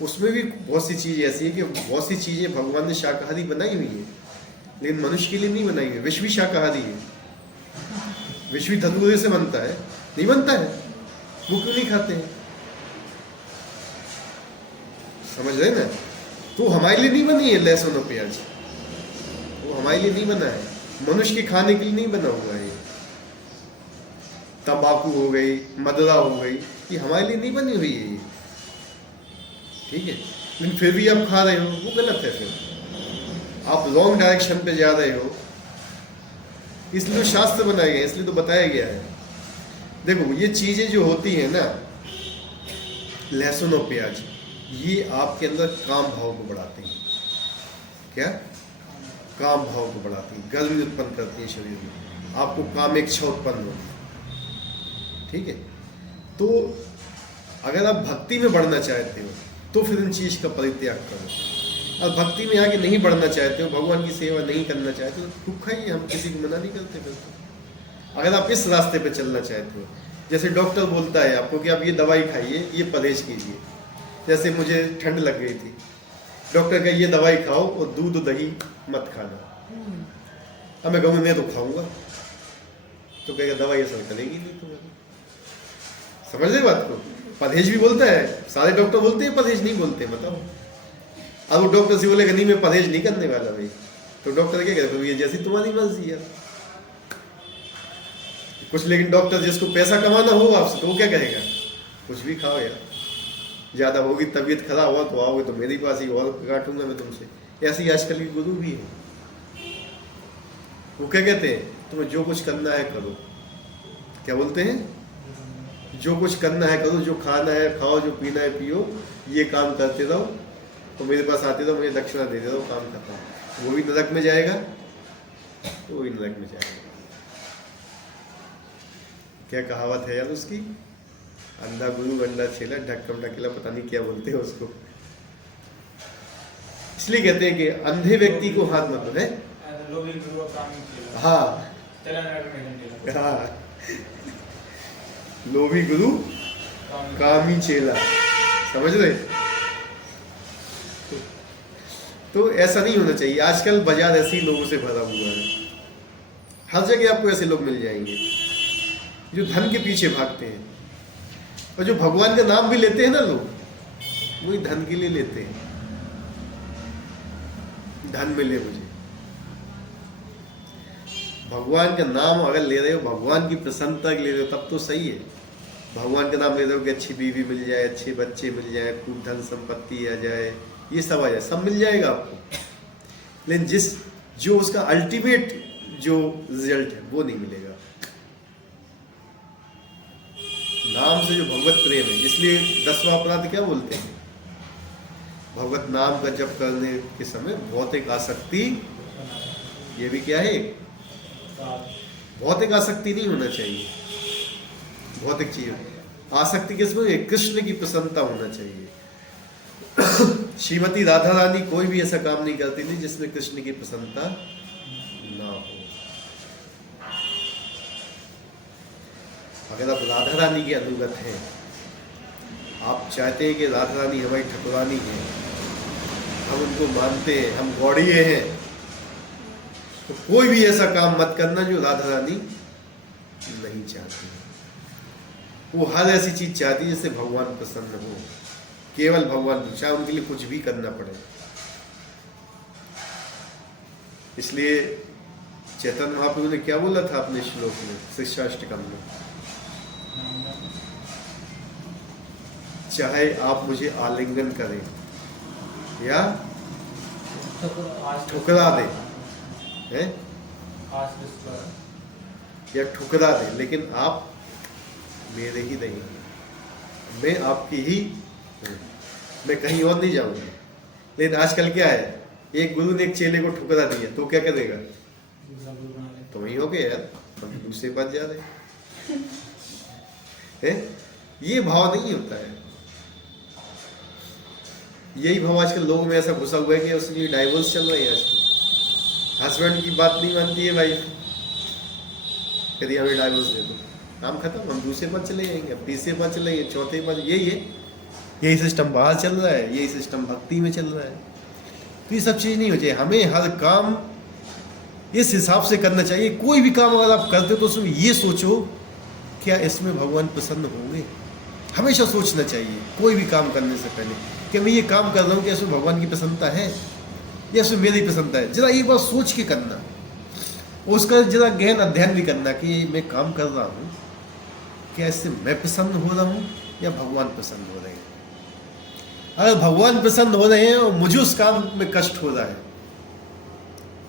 उसमें भी बहुत सी चीज ऐसी है कि बहुत सी चीजें भगवान ने शाकाहारी बनाई हुई है, लेकिन मनुष्य के लिए नहीं बनाई हुई। विश्व भी शाकाहारी है, विश्व भी तंदूरी से बनता है, नहीं बनता है, वो क्यों नहीं खाते हैं? समझ रहे ना? तो हमारे लिए नहीं बनी है लहसुन और प्याज, वो हमारे लिए नहीं बना है, मनुष्य के खाने के लिए नहीं बना हुआ है। तंबाकू हो गई, मदरा हो गई, ये हमारे लिए नहीं बनी हुई है ये, ठीक है? लेकिन फिर भी आप खा रहे हो, वो गलत है। फिर आप रॉन्ग डायरेक्शन पे जा रहे हो, इसलिए तो शास्त्र बनाए गए, इसलिए तो बताया गया है। देखो ये चीजें जो होती है ना, लहसुन और प्याज, ये आपके अंदर काम भाव को बढ़ाती हैं। क्या? काम भाव को बढ़ाती हैं, गर्मी उत्पन्न करती है शरीर में, आपको काम इच्छा उत्पन्न होती है, ठीक है? तो अगर आप भक्ति में बढ़ना चाहते हो तो फिर इन चीज का परित्याग करो। और भक्ति में आगे नहीं बढ़ना चाहते हो, भगवान की सेवा नहीं करना चाहते हो, तो खाइए, हम किसी को मना नहीं करते। फिर तो अगर आप इस रास्ते पे चलना चाहते हो, जैसे डॉक्टर बोलता है आपको कि आप ये दवाई खाइए, ये परहेज कीजिए। जैसे मुझे ठंड लग गई थी, डॉक्टर का ये दवाई खाओ और दूध दही मत खाना। अब मैं कहूँगा मैं तो खाऊंगा, तो कहेगा दवाई असर करेगी नहीं तुम्हें। समझ रहे बात को? परहेज भी बोलता है, सारे डॉक्टर बोलते हैं, परहेज नहीं बोलते, बताओ। अब वो डॉक्टर से बोलेगा नहीं मैं परहेज नहीं करने वाला भाई, तो डॉक्टर क्या कहते हैं, ये जैसी तुम्हारी मर्जी है कुछ। लेकिन डॉक्टर जिसको पैसा कमाना होगा आपसे, तो वो क्या कहेगा, कुछ भी खाओ यार, ज्यादा होगी तबीयत खराब हुआ तो आओगे तो मेरे पास ही, और काटूंगा मैं तुमसे। ऐसे ही आजकल के गुरु भी है, वो क्या कहते हैं, तुम्हें जो कुछ करना है करो। क्या बोलते हैं? जो कुछ करना है करो, जो खाना है खाओ, जो पीना है पियो, ये काम करते रहो, तो मेरे पास आते रहो, मुझे दक्षिणा देते रहो, काम खत्म। वो भी नरक में जाएगा, तो भी नरक में जाएगा। क्या कहावत है यार उसकी, अंधा गुरु अंडा छेला, ढक्कम ढकेला, पता नहीं क्या बोलते हैं उसको। इसलिए कहते हैं कि अंधे व्यक्ति को हाथ मत दो, है? हाँ हाँ, लोभी गुरु कामी चेला, समझ रहे? तो ऐसा नहीं होना चाहिए। आजकल बाजार ऐसे ही लोगों से भरा हुआ है, हर जगह आपको ऐसे लोग मिल जाएंगे जो धन के पीछे भागते हैं, और जो भगवान का नाम भी लेते हैं ना लोग, वही धन के लिए लेते हैं, धन मिले मुझे। भगवान का नाम अगर ले रहे हो, भगवान की प्रसन्नता के ले रहे हो, तब तो सही है। भगवान का नाम ले रहे हो कि अच्छी बीवी मिल जाए, अच्छे बच्चे मिल जाए, खूब धन संपत्ति आ जाए, ये सब आ जाए, सब मिल जाएगा आपको, लेकिन जो उसका अल्टीमेट जो रिजल्ट है वो नहीं मिलेगा। नाम से जो भगवत प्रेम है, इसलिए 10वां अपराध क्या बोलते हैं, भगवत नाम का जप करने के समय भौतिक आसक्ति, ये भी क्या है, भौतिक आसक्ति नहीं होना चाहिए। भौतिक चीज आसक्ति किसमें है, कृष्ण की प्रसन्नता होना चाहिए। श्रीमती राधा रानी कोई भी ऐसा काम नहीं करती थी जिसमें कृष्ण की प्रसन्नता ना हो। अगर आप राधा रानी के अनुगत हैं, आप चाहते हैं कि राधा रानी हमारी ठकुरानी है, हम उनको मानते हैं, हम गौड़िए हैं, तो कोई भी ऐसा काम मत करना जो राधा रानी नहीं चाहती। वो हर ऐसी चीज चाहती है जिससे भगवान प्रसन्न हो, केवल भगवान, चाहे उनके लिए कुछ भी करना पड़े। इसलिए चैतन्य महाप्रभु ने क्या बोला था अपने श्लोक में, शिक्षाष्टकम में, चाहे आप मुझे आलिंगन करें या ठुकरा दें, हैं, या ठुकरा दें, लेकिन आप मेरे ही रहेंगे, मैं आपकी ही हूं, मैं कहीं और नहीं जाऊंगा। लेकिन आजकल क्या है, एक गुरु ने एक चेले को ठुकरा दिया तो क्या करेगा, तो वही हो गया यार, हम दूसरे पास जा रहे हैं। ये भाव नहीं होता है। यही भाव आजकल लोगों में ऐसा घुसा हुआ है कि उसके लिए डाइवोर्स चल रहा है आजकल। हस्बैंड की बात नहीं मानती है वाइफ, कहती हमें डाइवोर्स दे दो, काम खत्म, हम दूसरे पर चले जाएंगे, अब तीसरे पर चले जाएंगे, चौथे पर। यही है, यही सिस्टम बाहर चल रहा है, यही सिस्टम भक्ति में चल रहा है। तो ये सब चीज़ नहीं हो चाहिए। हमें हर काम इस हिसाब से करना चाहिए। कोई भी काम अगर आप करते हो तो उसमें ये सोचो, क्या इसमें भगवान प्रसन्न होंगे। हमेशा सोचना चाहिए कोई भी काम करने से पहले कि मैं ये काम कर रहा हूँ, क्या इसमें भगवान की प्रसन्नता है या इसमें मेरी प्रसन्नता है। जरा एक बार सोच के करना, उसका जरा गहन अध्ययन भी करना कि मैं काम कर रहा हूँ, क्या इससे मैं प्रसन्न हो रहा हूँ या भगवान प्रसन्न हो रहे हैं। अगर भगवान प्रसन्न हो रहे हैं और मुझे उस काम में कष्ट हो रहा है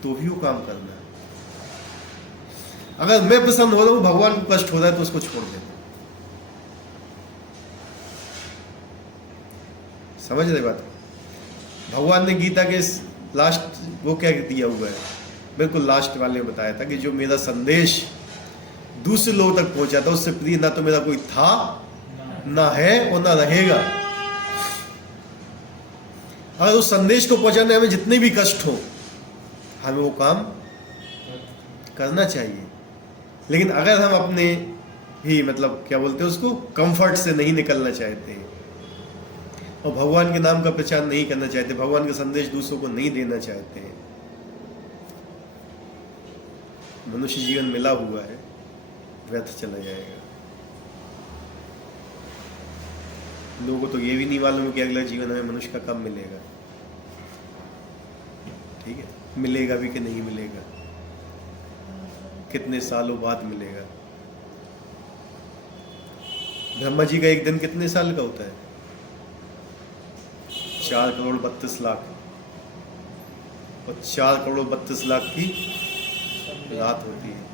तो भी वो काम करना है। अगर मैं प्रसन्न हो रहा हूं, भगवान को कष्ट हो रहा है, तो उसको छोड़ देना। समझ रहे बात। भगवान ने गीता के लास्ट वो क्या दिया हुआ है, बिल्कुल लास्ट वाले में बताया था कि जो मेरा संदेश दूसरे लोगों तक पहुंचा था, उससे प्रिय ना तो मेरा कोई था, ना है और ना रहेगा। अगर उस संदेश को पहुंचाने में जितने भी कष्ट हो, हमें वो काम करना चाहिए। लेकिन अगर हम अपने ही मतलब क्या बोलते हैं उसको, कंफर्ट से नहीं निकलना चाहते और भगवान के नाम का प्रचार नहीं करना चाहते, भगवान का संदेश दूसरों को नहीं देना चाहते हैं, मनुष्य जीवन मिला हुआ है, व्यर्थ चला जाएगा। लोगों को तो ये भी नहीं मालूम कि अगला जीवन हमें मनुष्य का कब मिलेगा। ठीक है, मिलेगा भी कि नहीं मिलेगा, कितने सालों बाद मिलेगा। ब्रह्मा जी का एक दिन कितने साल का होता है? 4,32,00,000 और 4,32,00,000 की रात होती है।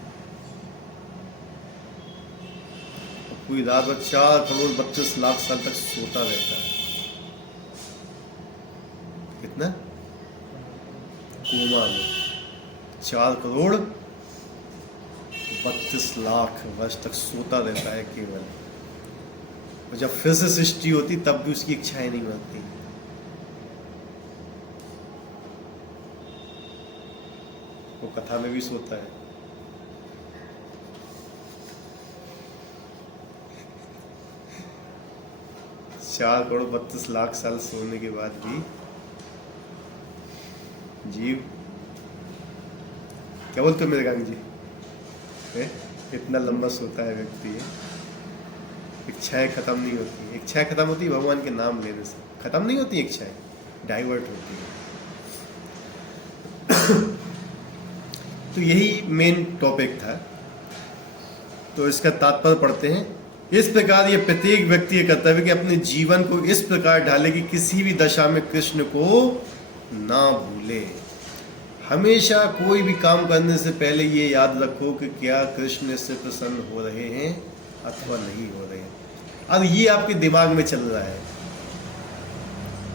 पूरी रात में 4,32,00,000 साल तक सोता रहता है। कितना? कोमा में 4,32,00,000 वर्ष तक सोता रहता है केवल। और जब फिर से सृष्टि होती तब भी उसकी इच्छाएं नहीं मरती। वो कथा में भी सोता है। चार करोड़ 32,00,000 साल सोने के बाद भी जीव, क्या बोलते हो मेरे गांधी जी, इतना लंबा सोता है व्यक्ति है, इच्छाएं खत्म नहीं होती। इच्छाएं खत्म होती है भगवान के नाम लेने से, खत्म नहीं होती इच्छाएं, डाइवर्ट होती है। तो यही मेन टॉपिक था। तो इसका तात्पर्य पढ़ते हैं। इस प्रकार ये प्रत्येक व्यक्ति का कर्तव्य कि अपने जीवन को इस प्रकार ढाले कि किसी भी दशा में कृष्ण को ना भूले। हमेशा कोई भी काम करने से पहले ये याद रखो कि क्या कृष्ण से प्रसन्न हो रहे हैं अथवा नहीं हो रहे हैं। अब ये आपके दिमाग में चल रहा है,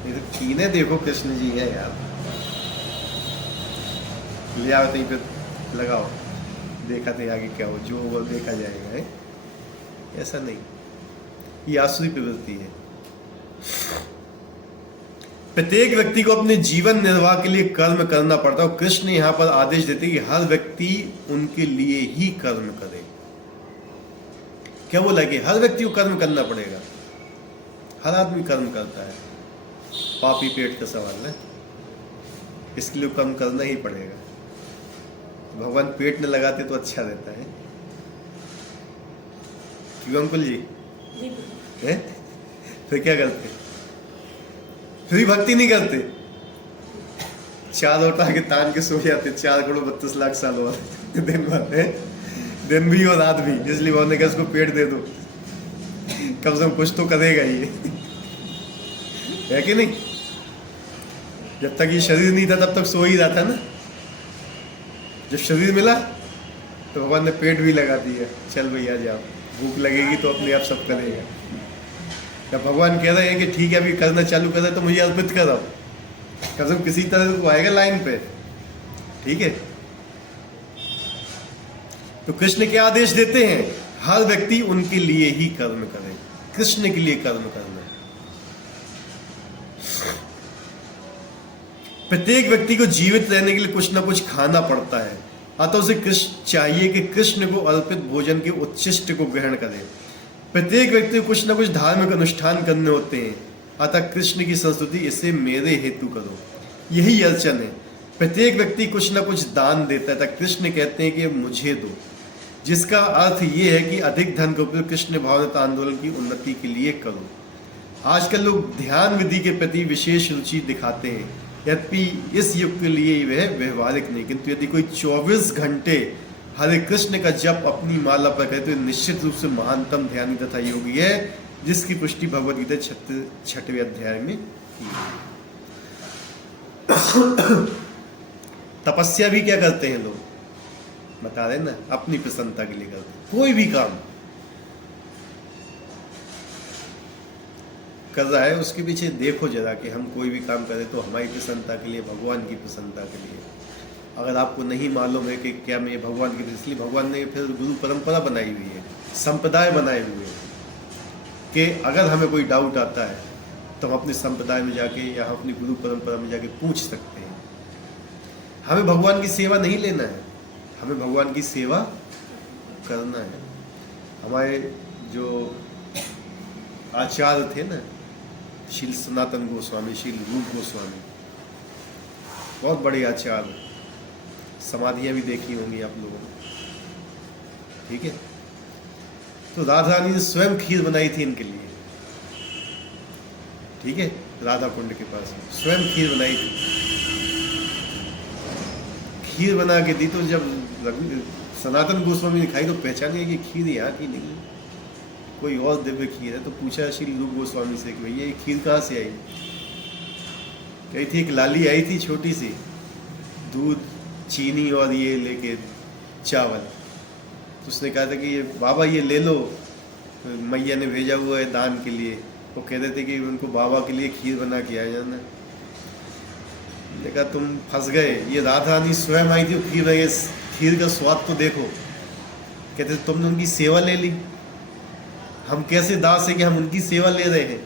ये तो कीने देखो कृष्ण जी है यार, ले आओ कहीं पे लगाओ, देखा थे आगे क्या हो, जो वो देखा जाएगा है। ऐसा नहीं, ये आसुरी प्रवृत्ति है। प्रत्येक व्यक्ति को अपने जीवन निर्वाह के लिए कर्म करना पड़ता है। कृष्ण यहाँ पर आदेश देते हैं कि हर व्यक्ति उनके लिए ही कर्म करे। क्या बोला कि हर व्यक्ति को कर्म करना पड़ेगा, हर आदमी कर्म करता है, पापी पेट का सवाल है, इसके लिए कर्म करना ही पड़ेगा। भगवान पेट न लगाते तो अच्छा रहता है, क्यों अंकुल जी? जी है? फिर क्या करते? फिर भी भक्ति नहीं करते, चार उठा के तान के सो जाते, 4 करोड़ 32 लाख साल और दिन भर है, दिन भी और रात भी, इसलिए उन्होंने कहा इसको पेट दे दो, कम से कम कुछ तो करेगा ये, है कि नहीं? जब तक ये शरीर नहीं था तब तक सो ही रहा था ना, जब शरीर मिला तो भगवान ने पेट भी लगा दिया, चल भैया जाओ, भूख लगेगी तो अपने आप सब करेगा। जब भगवान कह रहे हैं कि ठीक है अभी करना चालू कर रहे तो मुझे अर्पित कराओ, कसम किसी तरह को आएगा लाइन पे, ठीक है? तो कृष्ण क्या आदेश देते हैं? हर व्यक्ति उनके लिए ही कर्म करे, कृष्ण के लिए कर्म करना। प्रत्येक व्यक्ति को जीवित रहने के लिए कुछ ना कुछ खाना पड़ता है, अतः उसे कृष्ण चाहिए कि कृष्ण को अर्पित भोजन के उच्छिष्ट को ग्रहण करे। प्रत्येक व्यक्ति को कुछ ना कुछ धार्मिक अनुष्ठान करने होते हैं, अतः कृष्ण की संस्तुति इसे मेरे हेतु करो, यही अर्चन है। प्रत्येक व्यक्ति कुछ ना कुछ दान देता है, तब कृष्ण कहते हैं कि मुझे दो, जिसका अर्थ ये है कि अधिक धन का उपयोग कृष्ण भावना आंदोलन की उन्नति के लिए करो। आजकल लोग ध्यान विधि के प्रति विशेष रुचि दिखाते हैं, यद्यपि इस युग के लिए वह व्यवहारिक नहीं, किंतु यदि कोई 24 घंटे हरे कृष्ण का जप अपनी माला पर करे तो निश्चित रूप से महानतम ध्यानी तथा योगी है, जिसकी पुष्टि भगवद गीता 6वें अध्याय में की है। तपस्या भी क्या करते हैं लोग, बता रहे ना, अपनी प्रसन्नता के लिए करते हैं। कोई भी काम कर रहा है उसके पीछे देखो जरा कि हम कोई भी काम करें तो हमारी प्रसन्नता के लिए, भगवान की प्रसन्नता के लिए। अगर आपको नहीं मालूम है कि क्या मैं भगवान की, इसलिए भगवान ने फिर गुरु परंपरा बनाई हुई है, संप्रदाय बनाए हुए हैं कि अगर हमें कोई डाउट आता है तो हम अपने संप्रदाय में जाके या अपनी गुरु परंपरा में जाके पूछ सकते हैं। हमें भगवान की सेवा नहीं लेना है, हमें भगवान की सेवा करना है। हमारे जो आचार्य थे ना, श्री सनातन गोस्वामी, श्री रूप गोस्वामी, बहुत बड़े आचार्य, समाधियां भी देखी होंगी आप लोगों ने, ठीक है? तो राधा रानी ने स्वयं खीर बनाई थी इनके लिए, ठीक है? राधा कुंड के पास स्वयं खीर बनाई थी, खीर बना के दी। तो जब सनातन गोस्वामी ने खाई तो पहचाने कि खीर यहाँ की नहीं, कोई और दिव्य खीर है। तो पूछा श्री रूप गोस्वामी से कि भैया ये खीर कहाँ से आई? कही थी एक लाली आई थी छोटी सी, दूध चीनी और ये लेके चावल। तो उसने कहा था कि ये बाबा ये ले लो, मैया ने भेजा हुआ है दान के लिए। वो कह रहे थे कि उनको बाबा के लिए खीर बना के आया जाना। देखा तुम फंस गए, ये राधा रानी स्वयं आई थी खीर, ये खीर का स्वाद तो देखो। कहते तुमने उनकी सेवा ले ली, हम कैसे दास है कि हम उनकी सेवा ले रहे हैं,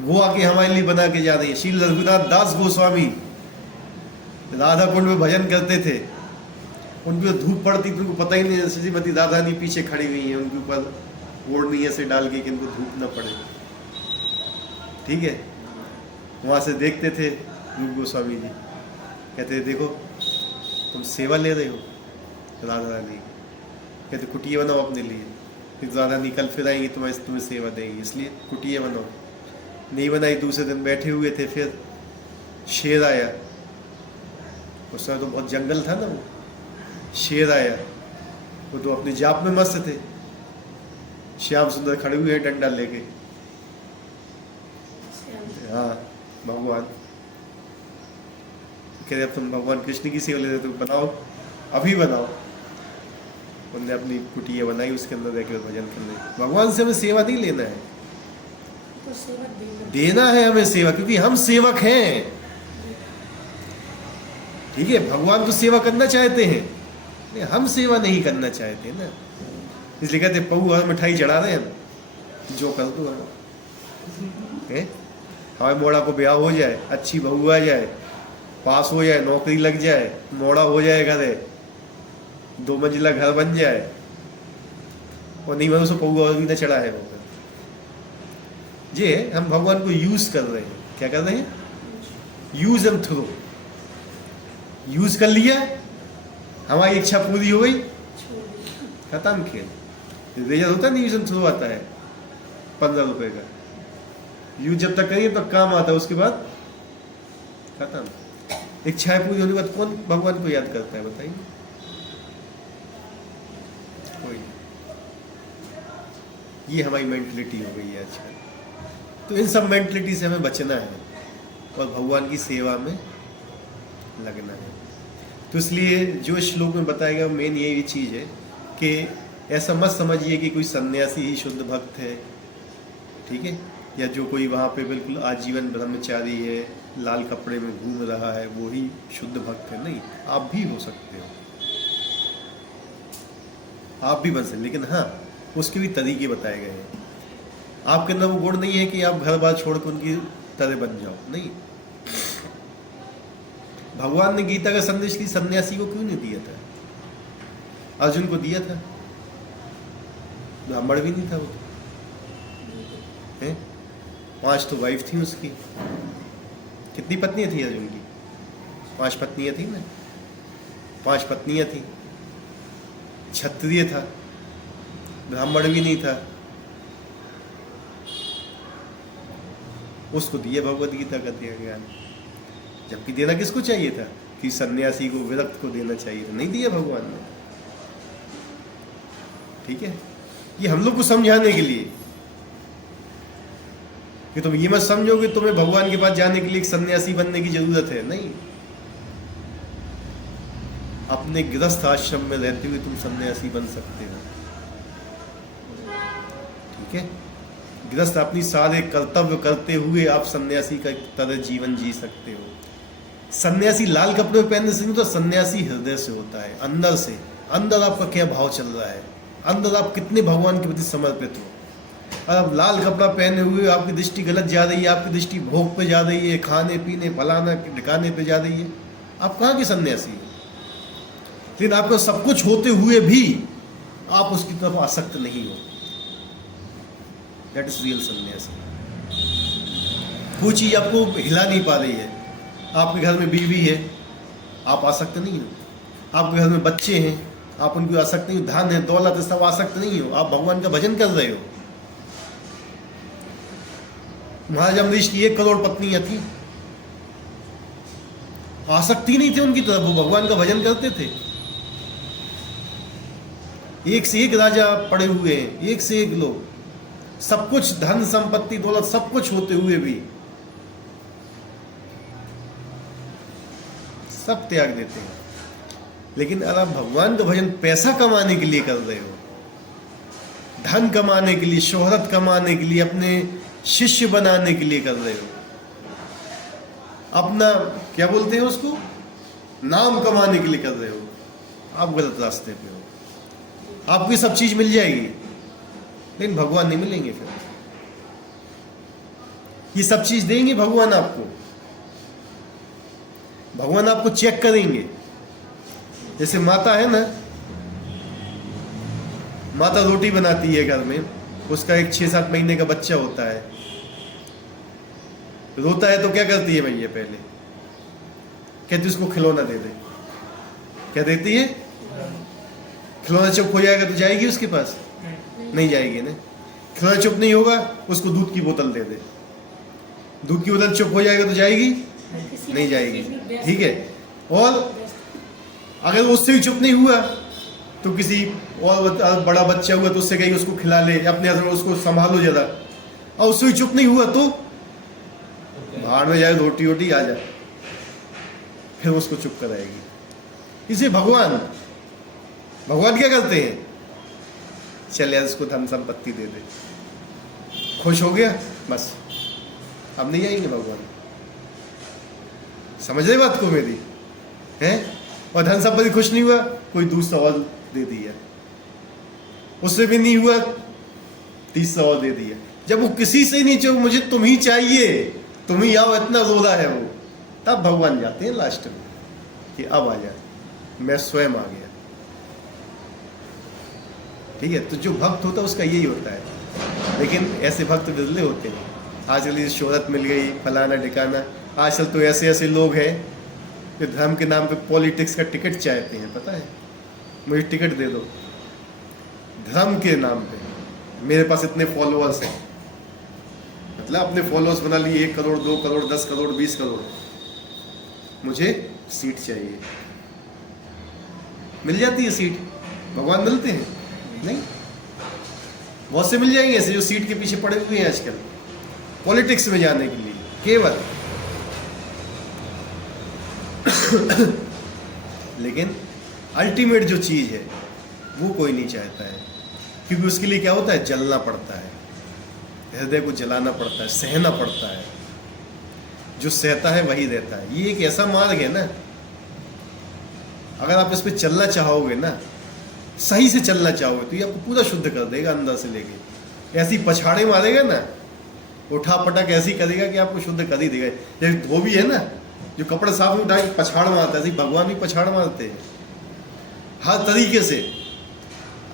वो आके हमारे लिए बना के जा रही है। श्री रघुनाथ दास गोस्वामी राधा कुंड में भजन करते थे, उनकी धूप पड़ती थी, उनको पता ही नहीं, श्रीमती राधा रानी पीछे खड़ी हुई है, उनके ऊपर ओढ़नी ऐसे डाल के कि इनको धूप न पड़े, ठीक है? वहाँ से देखते थे रूप गोस्वामी जी, कहते देखो तुम सेवा ले रहे हो राधा रानी। कहते कुटिया बनाओ अपने लिए, फिर राधा रानी कल फिर आएंगी तुम्हें सेवा देंगी, इसलिए कुटिया बनाओ। नहीं बनाई, दूसरे दिन बैठे हुए थे, फिर शेर आया। उस समय तो बहुत जंगल था ना, वो शेर आया, वो तो अपने जाप में मस्त थे। श्याम सुंदर खड़े हुए हैं डंडा लेके, हाँ भगवान कह रहे अब तुम भगवान कृष्ण की सेवा ले रहे, तुम बनाओ, अभी बनाओ। उन्होंने अपनी कुटिया बनाई, उसके अंदर रहकर भजन करने। भगवान से हमें सेवा नहीं लेना है, तो सेवा देना है हमें सेवा, क्योंकि हम सेवक हैं, ठीक है? भगवान तो सेवा करना चाहते हैं, हम सेवा नहीं करना चाहते ना, इसलिए कहते पऊ और मिठाई चढ़ा रहे हैं, जो कर दो हमें। हमारे मोड़ा को ब्याह हो जाए, अच्छी बहू आ जाए, पास हो जाए, नौकरी लग जाए, मोड़ा हो जाए, घर है 2 मंजिला घर बन जाए, और नहीं मैं उसको पौगा और भी ना चढ़ा है वो। ये हम भगवान को यूज कर रहे हैं। क्या कर रहे हैं? Use and throw. यूज कर लिया, हमारी इच्छा पूरी हो गई, खत्म खेल। रेजर होता है, यूज एंड थ्रो आता है 15 रुपए का। यूज जब तक करिए तब काम आता है, उसके बाद खत्म। इच्छाएं पूरी होने के बाद कौन भगवान को याद करता है बताइए? कोई नहीं। ये हमारी मेंटलिटी हो गई है आजकल। तो इन सब मेंटलिटी से हमें बचना है और भगवान की सेवा में लगना है। तो इसलिए जो श्लोक में बताया गया मेन यही चीज़ है कि ऐसा मत समझिए कि कोई सन्यासी ही शुद्ध भक्त है, ठीक है, या जो कोई वहाँ पे बिल्कुल आजीवन ब्रह्मचारी है, लाल कपड़े में घूम रहा है, वो ही शुद्ध भक्त है। नहीं, आप भी हो सकते हो, आप भी बन सकते, लेकिन हाँ उसके भी तरीके बताए गए हैं। आपके अंदर वो गुण नहीं है कि आप घर बार छोड़कर उनकी तरह बन जाओ, नहीं। भगवान ने गीता का संदेश की सन्यासी को क्यों नहीं दिया था? अर्जुन को दिया था, ब्राह्मण भी नहीं था वो तो, है? 5 तो वाइफ थी उसकी। कितनी पत्नियां थी अर्जुन की? 5 पत्नियां थी ना, 5 पत्नियां थी। क्षत्रिय था, ब्राह्मण भी नहीं था, उसको दिया भगवत गीता का दिया ज्ञान। जबकि देना किसको चाहिए था? कि सन्यासी को, विरक्त को देना चाहिए था, नहीं दिया भगवान ने। ठीक है, ये हम लोग को समझाने के लिए कि तुम ये मत समझो कि तुम्हें भगवान के पास जाने के लिए एक सन्यासी बनने की जरूरत है, नहीं। अपने गृहस्थ आश्रम में रहते हुए तुम सन्यासी बन सकते हो, ठीक है। गृहस्थ अपनी सारे कर्तव्य करते हुए आप सन्यासी का तरह जीवन जी सकते हो। सन्यासी लाल कपड़े पहनने से नहीं होता, सन्यासी हृदय से होता है, अंदर से। अंदर आपका क्या भाव चल रहा है, अंदर आप कितने भगवान के प्रति समर्पित हो। और आप लाल कपड़ा पहने हुए आपकी दृष्टि गलत जा रही है, आपकी दृष्टि भोग पे जा रही है, खाने पीने फलाना ठिकाने पे जा रही है, आप कहाँ के सन्यासी हो? लेकिन आपको सब कुछ होते हुए भी आप उसकी तरफ आसक्त नहीं हो, दैट इज रियल सन्यासी। कोई चीज आपको हिला नहीं पा रही है, आपके घर में बीवी है, आप आसक्त नहीं हो। आपके घर में बच्चे हैं, आप उनको आसक्त नहीं हो। धन है, दौलत है, सब आसक्त नहीं हो, आप भगवान का भजन कर रहे हो। महाराजा अम्बरीश की 1 करोड़ पत्नियां थी, आसक्ति नहीं थी उनकी तरफ, वो भगवान का भजन करते थे। एक से एक राजा पड़े हुए हैं, एक से एक लोग, सब कुछ धन संपत्ति दौलत सब कुछ होते हुए भी सब त्याग देते हैं। लेकिन अगर आप भगवान का भजन पैसा कमाने के लिए कर रहे हो, धन कमाने के लिए, शोहरत कमाने के लिए, अपने शिष्य बनाने के लिए कर रहे हो, अपना क्या बोलते हैं उसको, नाम कमाने के लिए कर रहे हो, आप गलत रास्ते पे हो। आपको ये सब चीज मिल जाएगी लेकिन भगवान नहीं मिलेंगे। फिर ये सब चीज देंगे भगवान आपको, भगवान आपको चेक करेंगे। जैसे माता है ना, माता रोटी बनाती है घर में, उसका एक 6-7 महीने का बच्चा होता है, रोता है तो क्या करती है भैया? पहले कहती उसको खिलौना दे दे। क्या देती है? खिलौना चुप हो जाएगा तो जाएगी उसके पास? नहीं जाएगी ना। खिलौना चुप नहीं होगा, उसको दूध की बोतल दे दे। दूध की बोतल चुप हो जाएगा तो जाएगी? नहीं जाएगी, ठीक है। और अगर उससे भी चुप नहीं हुआ तो किसी और बड़ा बच्चा हुआ तो उससे कहीं उसको खिला ले, अपने हाथ में उसको संभालो जरा, और उससे भी चुप नहीं हुआ तो भाड़ में जाए, रोटी वोटी आ जाए, फिर उसको चुप कराएगी। इसे भगवान क्या करते हैं? चल यार इसको धन संपत्ति दे दे, खुश हो गया बस, अब नहीं आएंगे भगवान। समझ रहे बात को मेरी है? और धन संपत्ति खुश नहीं हुआ, कोई दूसरा और दे दिया, उससे भी नहीं हुआ, तीसरा और दे दिया। जब वो किसी से नहीं चाहिए, मुझे तुम ही चाहिए, तुम ही आओ, इतना रो रहा है वो, तब भगवान जाते हैं लास्ट में कि अब आ जा, मैं स्वयं आ गया। ठीक है, तो जो भक्त होता है उसका यही होता है। लेकिन ऐसे भक्त बिरले होते हैं। आजकल ये शोहरत मिल गई, फलाना ठिकाना, आजकल तो ऐसे ऐसे लोग हैं जो धर्म के नाम पे पॉलिटिक्स का टिकट चाहते हैं, पता है, मुझे टिकट दे दो धर्म के नाम पे, मेरे पास इतने फॉलोअर्स हैं, मतलब अपने फॉलोअर्स बना लिए 1 करोड़ 2 करोड़ 10 करोड़ 20 करोड़, मुझे सीट चाहिए। मिल जाती है सीट? भगवान मिलते हैं? नहीं। बहुत से मिल जाएंगे ऐसे जो सीट के पीछे पड़े हुए हैं आजकल पॉलिटिक्स में जाने के लिए केवल। लेकिन अल्टीमेट जो चीज है वो कोई नहीं चाहता है, क्योंकि उसके लिए क्या होता है, जलना पड़ता है, हृदय को जलाना पड़ता है, सहना पड़ता है। जो सहता है वही रहता है। ये एक ऐसा मार्ग है ना, अगर आप इस पे चलना चाहोगे ना, सही से चलना चाहोगे, तो ये आपको पूरा शुद्ध कर देगा अंदर से लेके। ऐसी पछाड़े मारेगा ना, उठा पटक ऐसी करेगा कि आपको शुद्ध कर ही देगा। जैसे धोबी है ना, जो कपड़े साफ में उठा के पछाड़ मारता है, ऐसे भगवान भी पछाड़ मारते हैं। हर तरीके से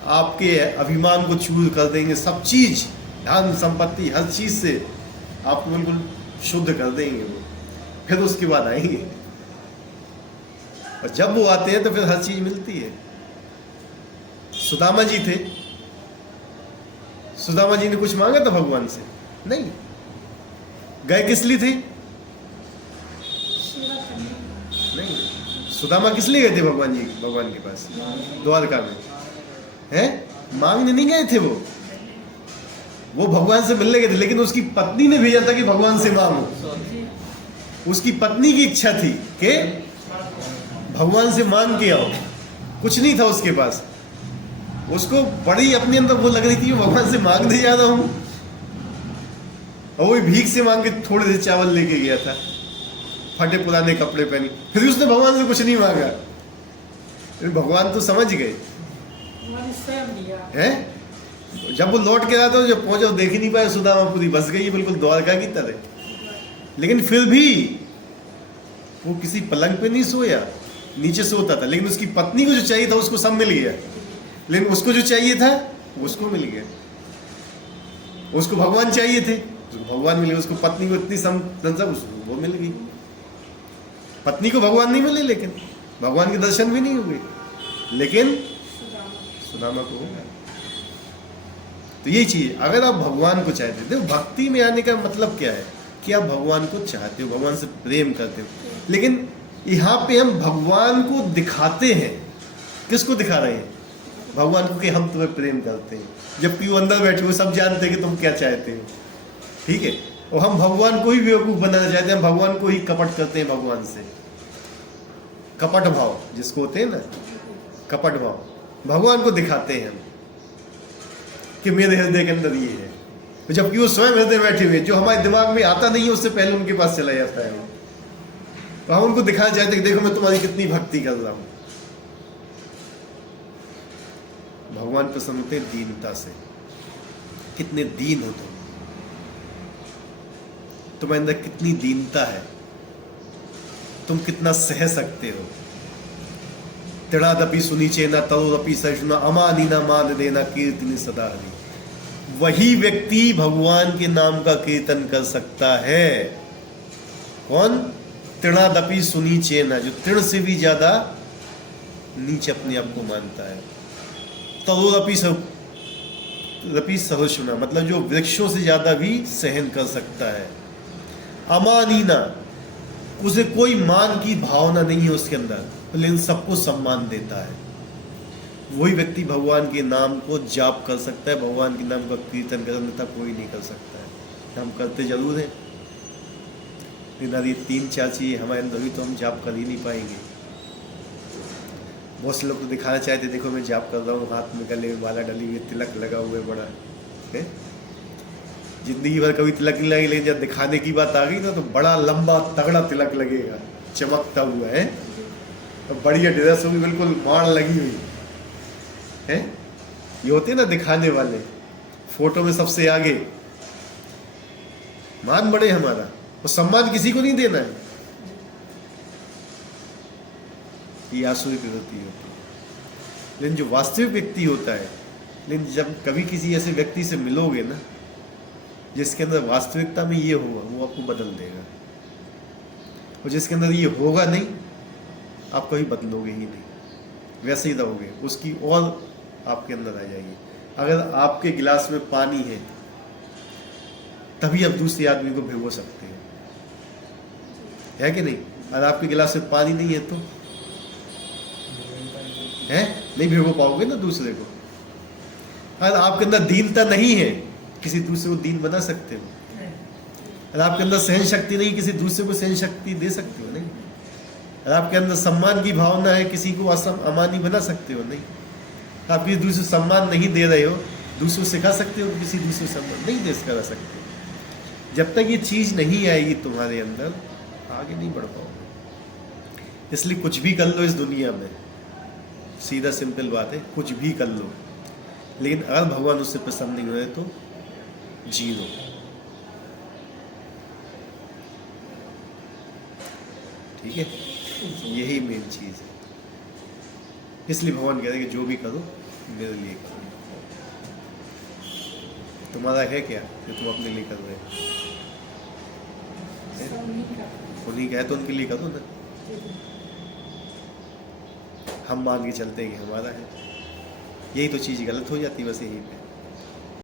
आपके अभिमान को चूर कर देंगे, सब चीज, धन संपत्ति, हर चीज से आपको बिल्कुल शुद्ध कर देंगे वो। फिर उसके बाद आएंगे, और जब वो आते हैं तो फिर हर चीज मिलती है। सुदामा जी थे, सुदामा जी ने कुछ मांगा था भगवान से? नहीं। गए किस लिए थे? सेवा करनी। नहीं। सुदामा किस लिए गए थे भगवान के पास? द्वारका में है, मांगने नहीं गए थे वो भगवान से मिलने गए थे, लेकिन उसकी पत्नी ने भेजा था कि भगवान से मांगो। उसकी पत्नी की इच्छा थी कि भगवान से मांग के आओ, कुछ नहीं था उसके पास। उसको बड़ी अपने अंदर वो लग रही थी, भगवान से मांगने जा रहा हूं, और वो भीख से मांग के थोड़े से चावल लेके गया था, फटे पुराने कपड़े पहनी। फिर उसने भगवान से कुछ नहीं मांगा। फिर भगवान तो समझ गए हमारे स्वयं दिया है। जब वो लौट के आता, जब पहुंचा देख ही नहीं पाया, सुदामा पूरी बस गई बिल्कुल द्वारका की तरह। लेकिन फिर भी वो किसी पलंग पे नहीं सोया, नीचे सोता था। लेकिन उसकी पत्नी को जो चाहिए था उसको सब मिल गया, लेकिन उसको जो चाहिए था उसको मिल गया। उसको भगवान चाहिए थे, उसको भगवान मिल गए। उसको पत्नी को इतनी सब वो मिल गई। पत्नी को भगवान नहीं मिले, लेकिन भगवान के दर्शन भी नहीं हुए, लेकिन सुदामा को हो गया। तो यही चीज, अगर आप भगवान को चाहते हो, भक्ति में आने का मतलब क्या है कि आप भगवान को चाहते हो, भगवान से प्रेम करते हो। लेकिन यहाँ पे हम भगवान को दिखाते हैं। किसको दिखा रहे हैं? भगवान को, कि हम तुम्हें प्रेम करते हैं, जबकि वो अंदर बैठे हुए सब जानते हैं कि तुम क्या चाहते हो। ठीक है, और हम भगवान को ही बेवकूफ बनाना चाहते हैं, हम भगवान को ही कपट करते हैं। भगवान से कपट भाव जिसको होते हैं ना, कपट भाव, भगवान को दिखाते हैं हम कि मेरे हृदय के अंदर ये है, जबकि वो स्वयं हृदय बैठे हुए, जो हमारे दिमाग में आता नहीं है उससे पहले उनके पास चला जाता है। तो हम उनको दिखाना चाहते हैं कि देखो मैं तुम्हारी कितनी भक्ति कर रहा हूं। भगवान प्रसन्न होते हैं दीनता से। कितने दीन हो तुम, तुम्हारे अंदर कितनी दीनता है, तुम कितना सह सकते हो। तिड़ादपि सुनीचे न तरोदपि सहिष्णुना अमानीना मान देना कीर्तिनि सदा हरि। वही व्यक्ति भगवान के नाम का कीर्तन कर सकता है। कौन? तिड़ादपि सुनीचे न, जो तिड़ से भी ज्यादा नीचे अपने आप को मानता है। तरोदपि सहिष्णुना, मतलब जो वृक्षों से ज्यादा भी सहन कर सकता है। अमानीना, उसे कोई मान की भावना नहीं है उसके अंदर, लेकिन सबको सम्मान देता है। वही व्यक्ति भगवान के नाम को जाप कर सकता है, भगवान के नाम का कीर्तन कर सकता, कोई नहीं कर सकता है। हम करते जरूर हैं, लेकिन ये 3-4 चीजें हमारे अंदर हुई तो हम जाप कर ही नहीं पाएंगे। बहुत से लोग तो दिखाना चाहते, देखो मैं जाप कर रहा हूँ, हाथ में गले में माला डली हुई, तिलक लगा हुआ है बड़ा है। जिंदगी भर कभी तिलक नहीं लगी, लेकिन जब दिखाने की बात आ गई ना तो बड़ा लंबा तगड़ा तिलक लगेगा, चमकता हुआ है, और बढ़िया ड्रेस होगी, बिल्कुल माण लगी हुई है। ये होते हैं ना दिखाने वाले, फोटो में सबसे आगे, मान बड़े हमारा, वो सम्मान किसी को नहीं देना है। ये आसुरी प्रवृत्ति होती है। लेकिन जो वास्तविक व्यक्ति होता है लेकिन जब कभी किसी ऐसे व्यक्ति से मिलोगे ना जिसके अंदर वास्तविकता में ये होगा, वो आपको बदल देगा। और जिसके अंदर ये होगा नहीं, आप कभी बदलोगे ही नहीं, वैसे ही रहोगे, उसकी और आपके अंदर आ जाएगी। अगर आपके गिलास में पानी है तभी आप दूसरे आदमी को भिगो सकते हैं, है कि नहीं? अगर आपके गिलास में पानी नहीं है तो है नहीं भिगो पाओगे ना दूसरे को। अगर आपके अंदर दीनता नहीं है, किसी दूसरे को दीन बना सकते हो। अगर आपके अंदर सहन शक्ति नहीं, किसी दूसरे को सहन शक्ति दे सकते हो नहीं। अगर आपके अंदर सम्मान की भावना है, किसी को अमानी बना सकते हो नहीं। आप किसी दूसरे को सम्मान नहीं दे रहे हो, दूसरे को सिखा सकते हो, किसी दूसरे को सम्मान नहीं दे करा सकते। जब तक ये चीज नहीं आएगी तुम्हारे अंदर, आगे नहीं बढ़ पाओगे। इसलिए कुछ भी कर लो इस दुनिया में, सीधा सिंपल बात है, कुछ भी कर लो, लेकिन अगर भगवान उससे पसंद नहीं हुए तो जी लो। ठीक है, यही मेन चीज है। इसलिए भगवान कह रहे हैं कि जो भी करो मेरे लिए करो। तुम्हारा है क्या जो तुम अपने लिए कर रहे हो? उन्हीं का है तो उनके लिए करो ना। हम मान के चलते हैं कि हमारा है, यही तो चीज़ गलत हो जाती है बस यहीं पे।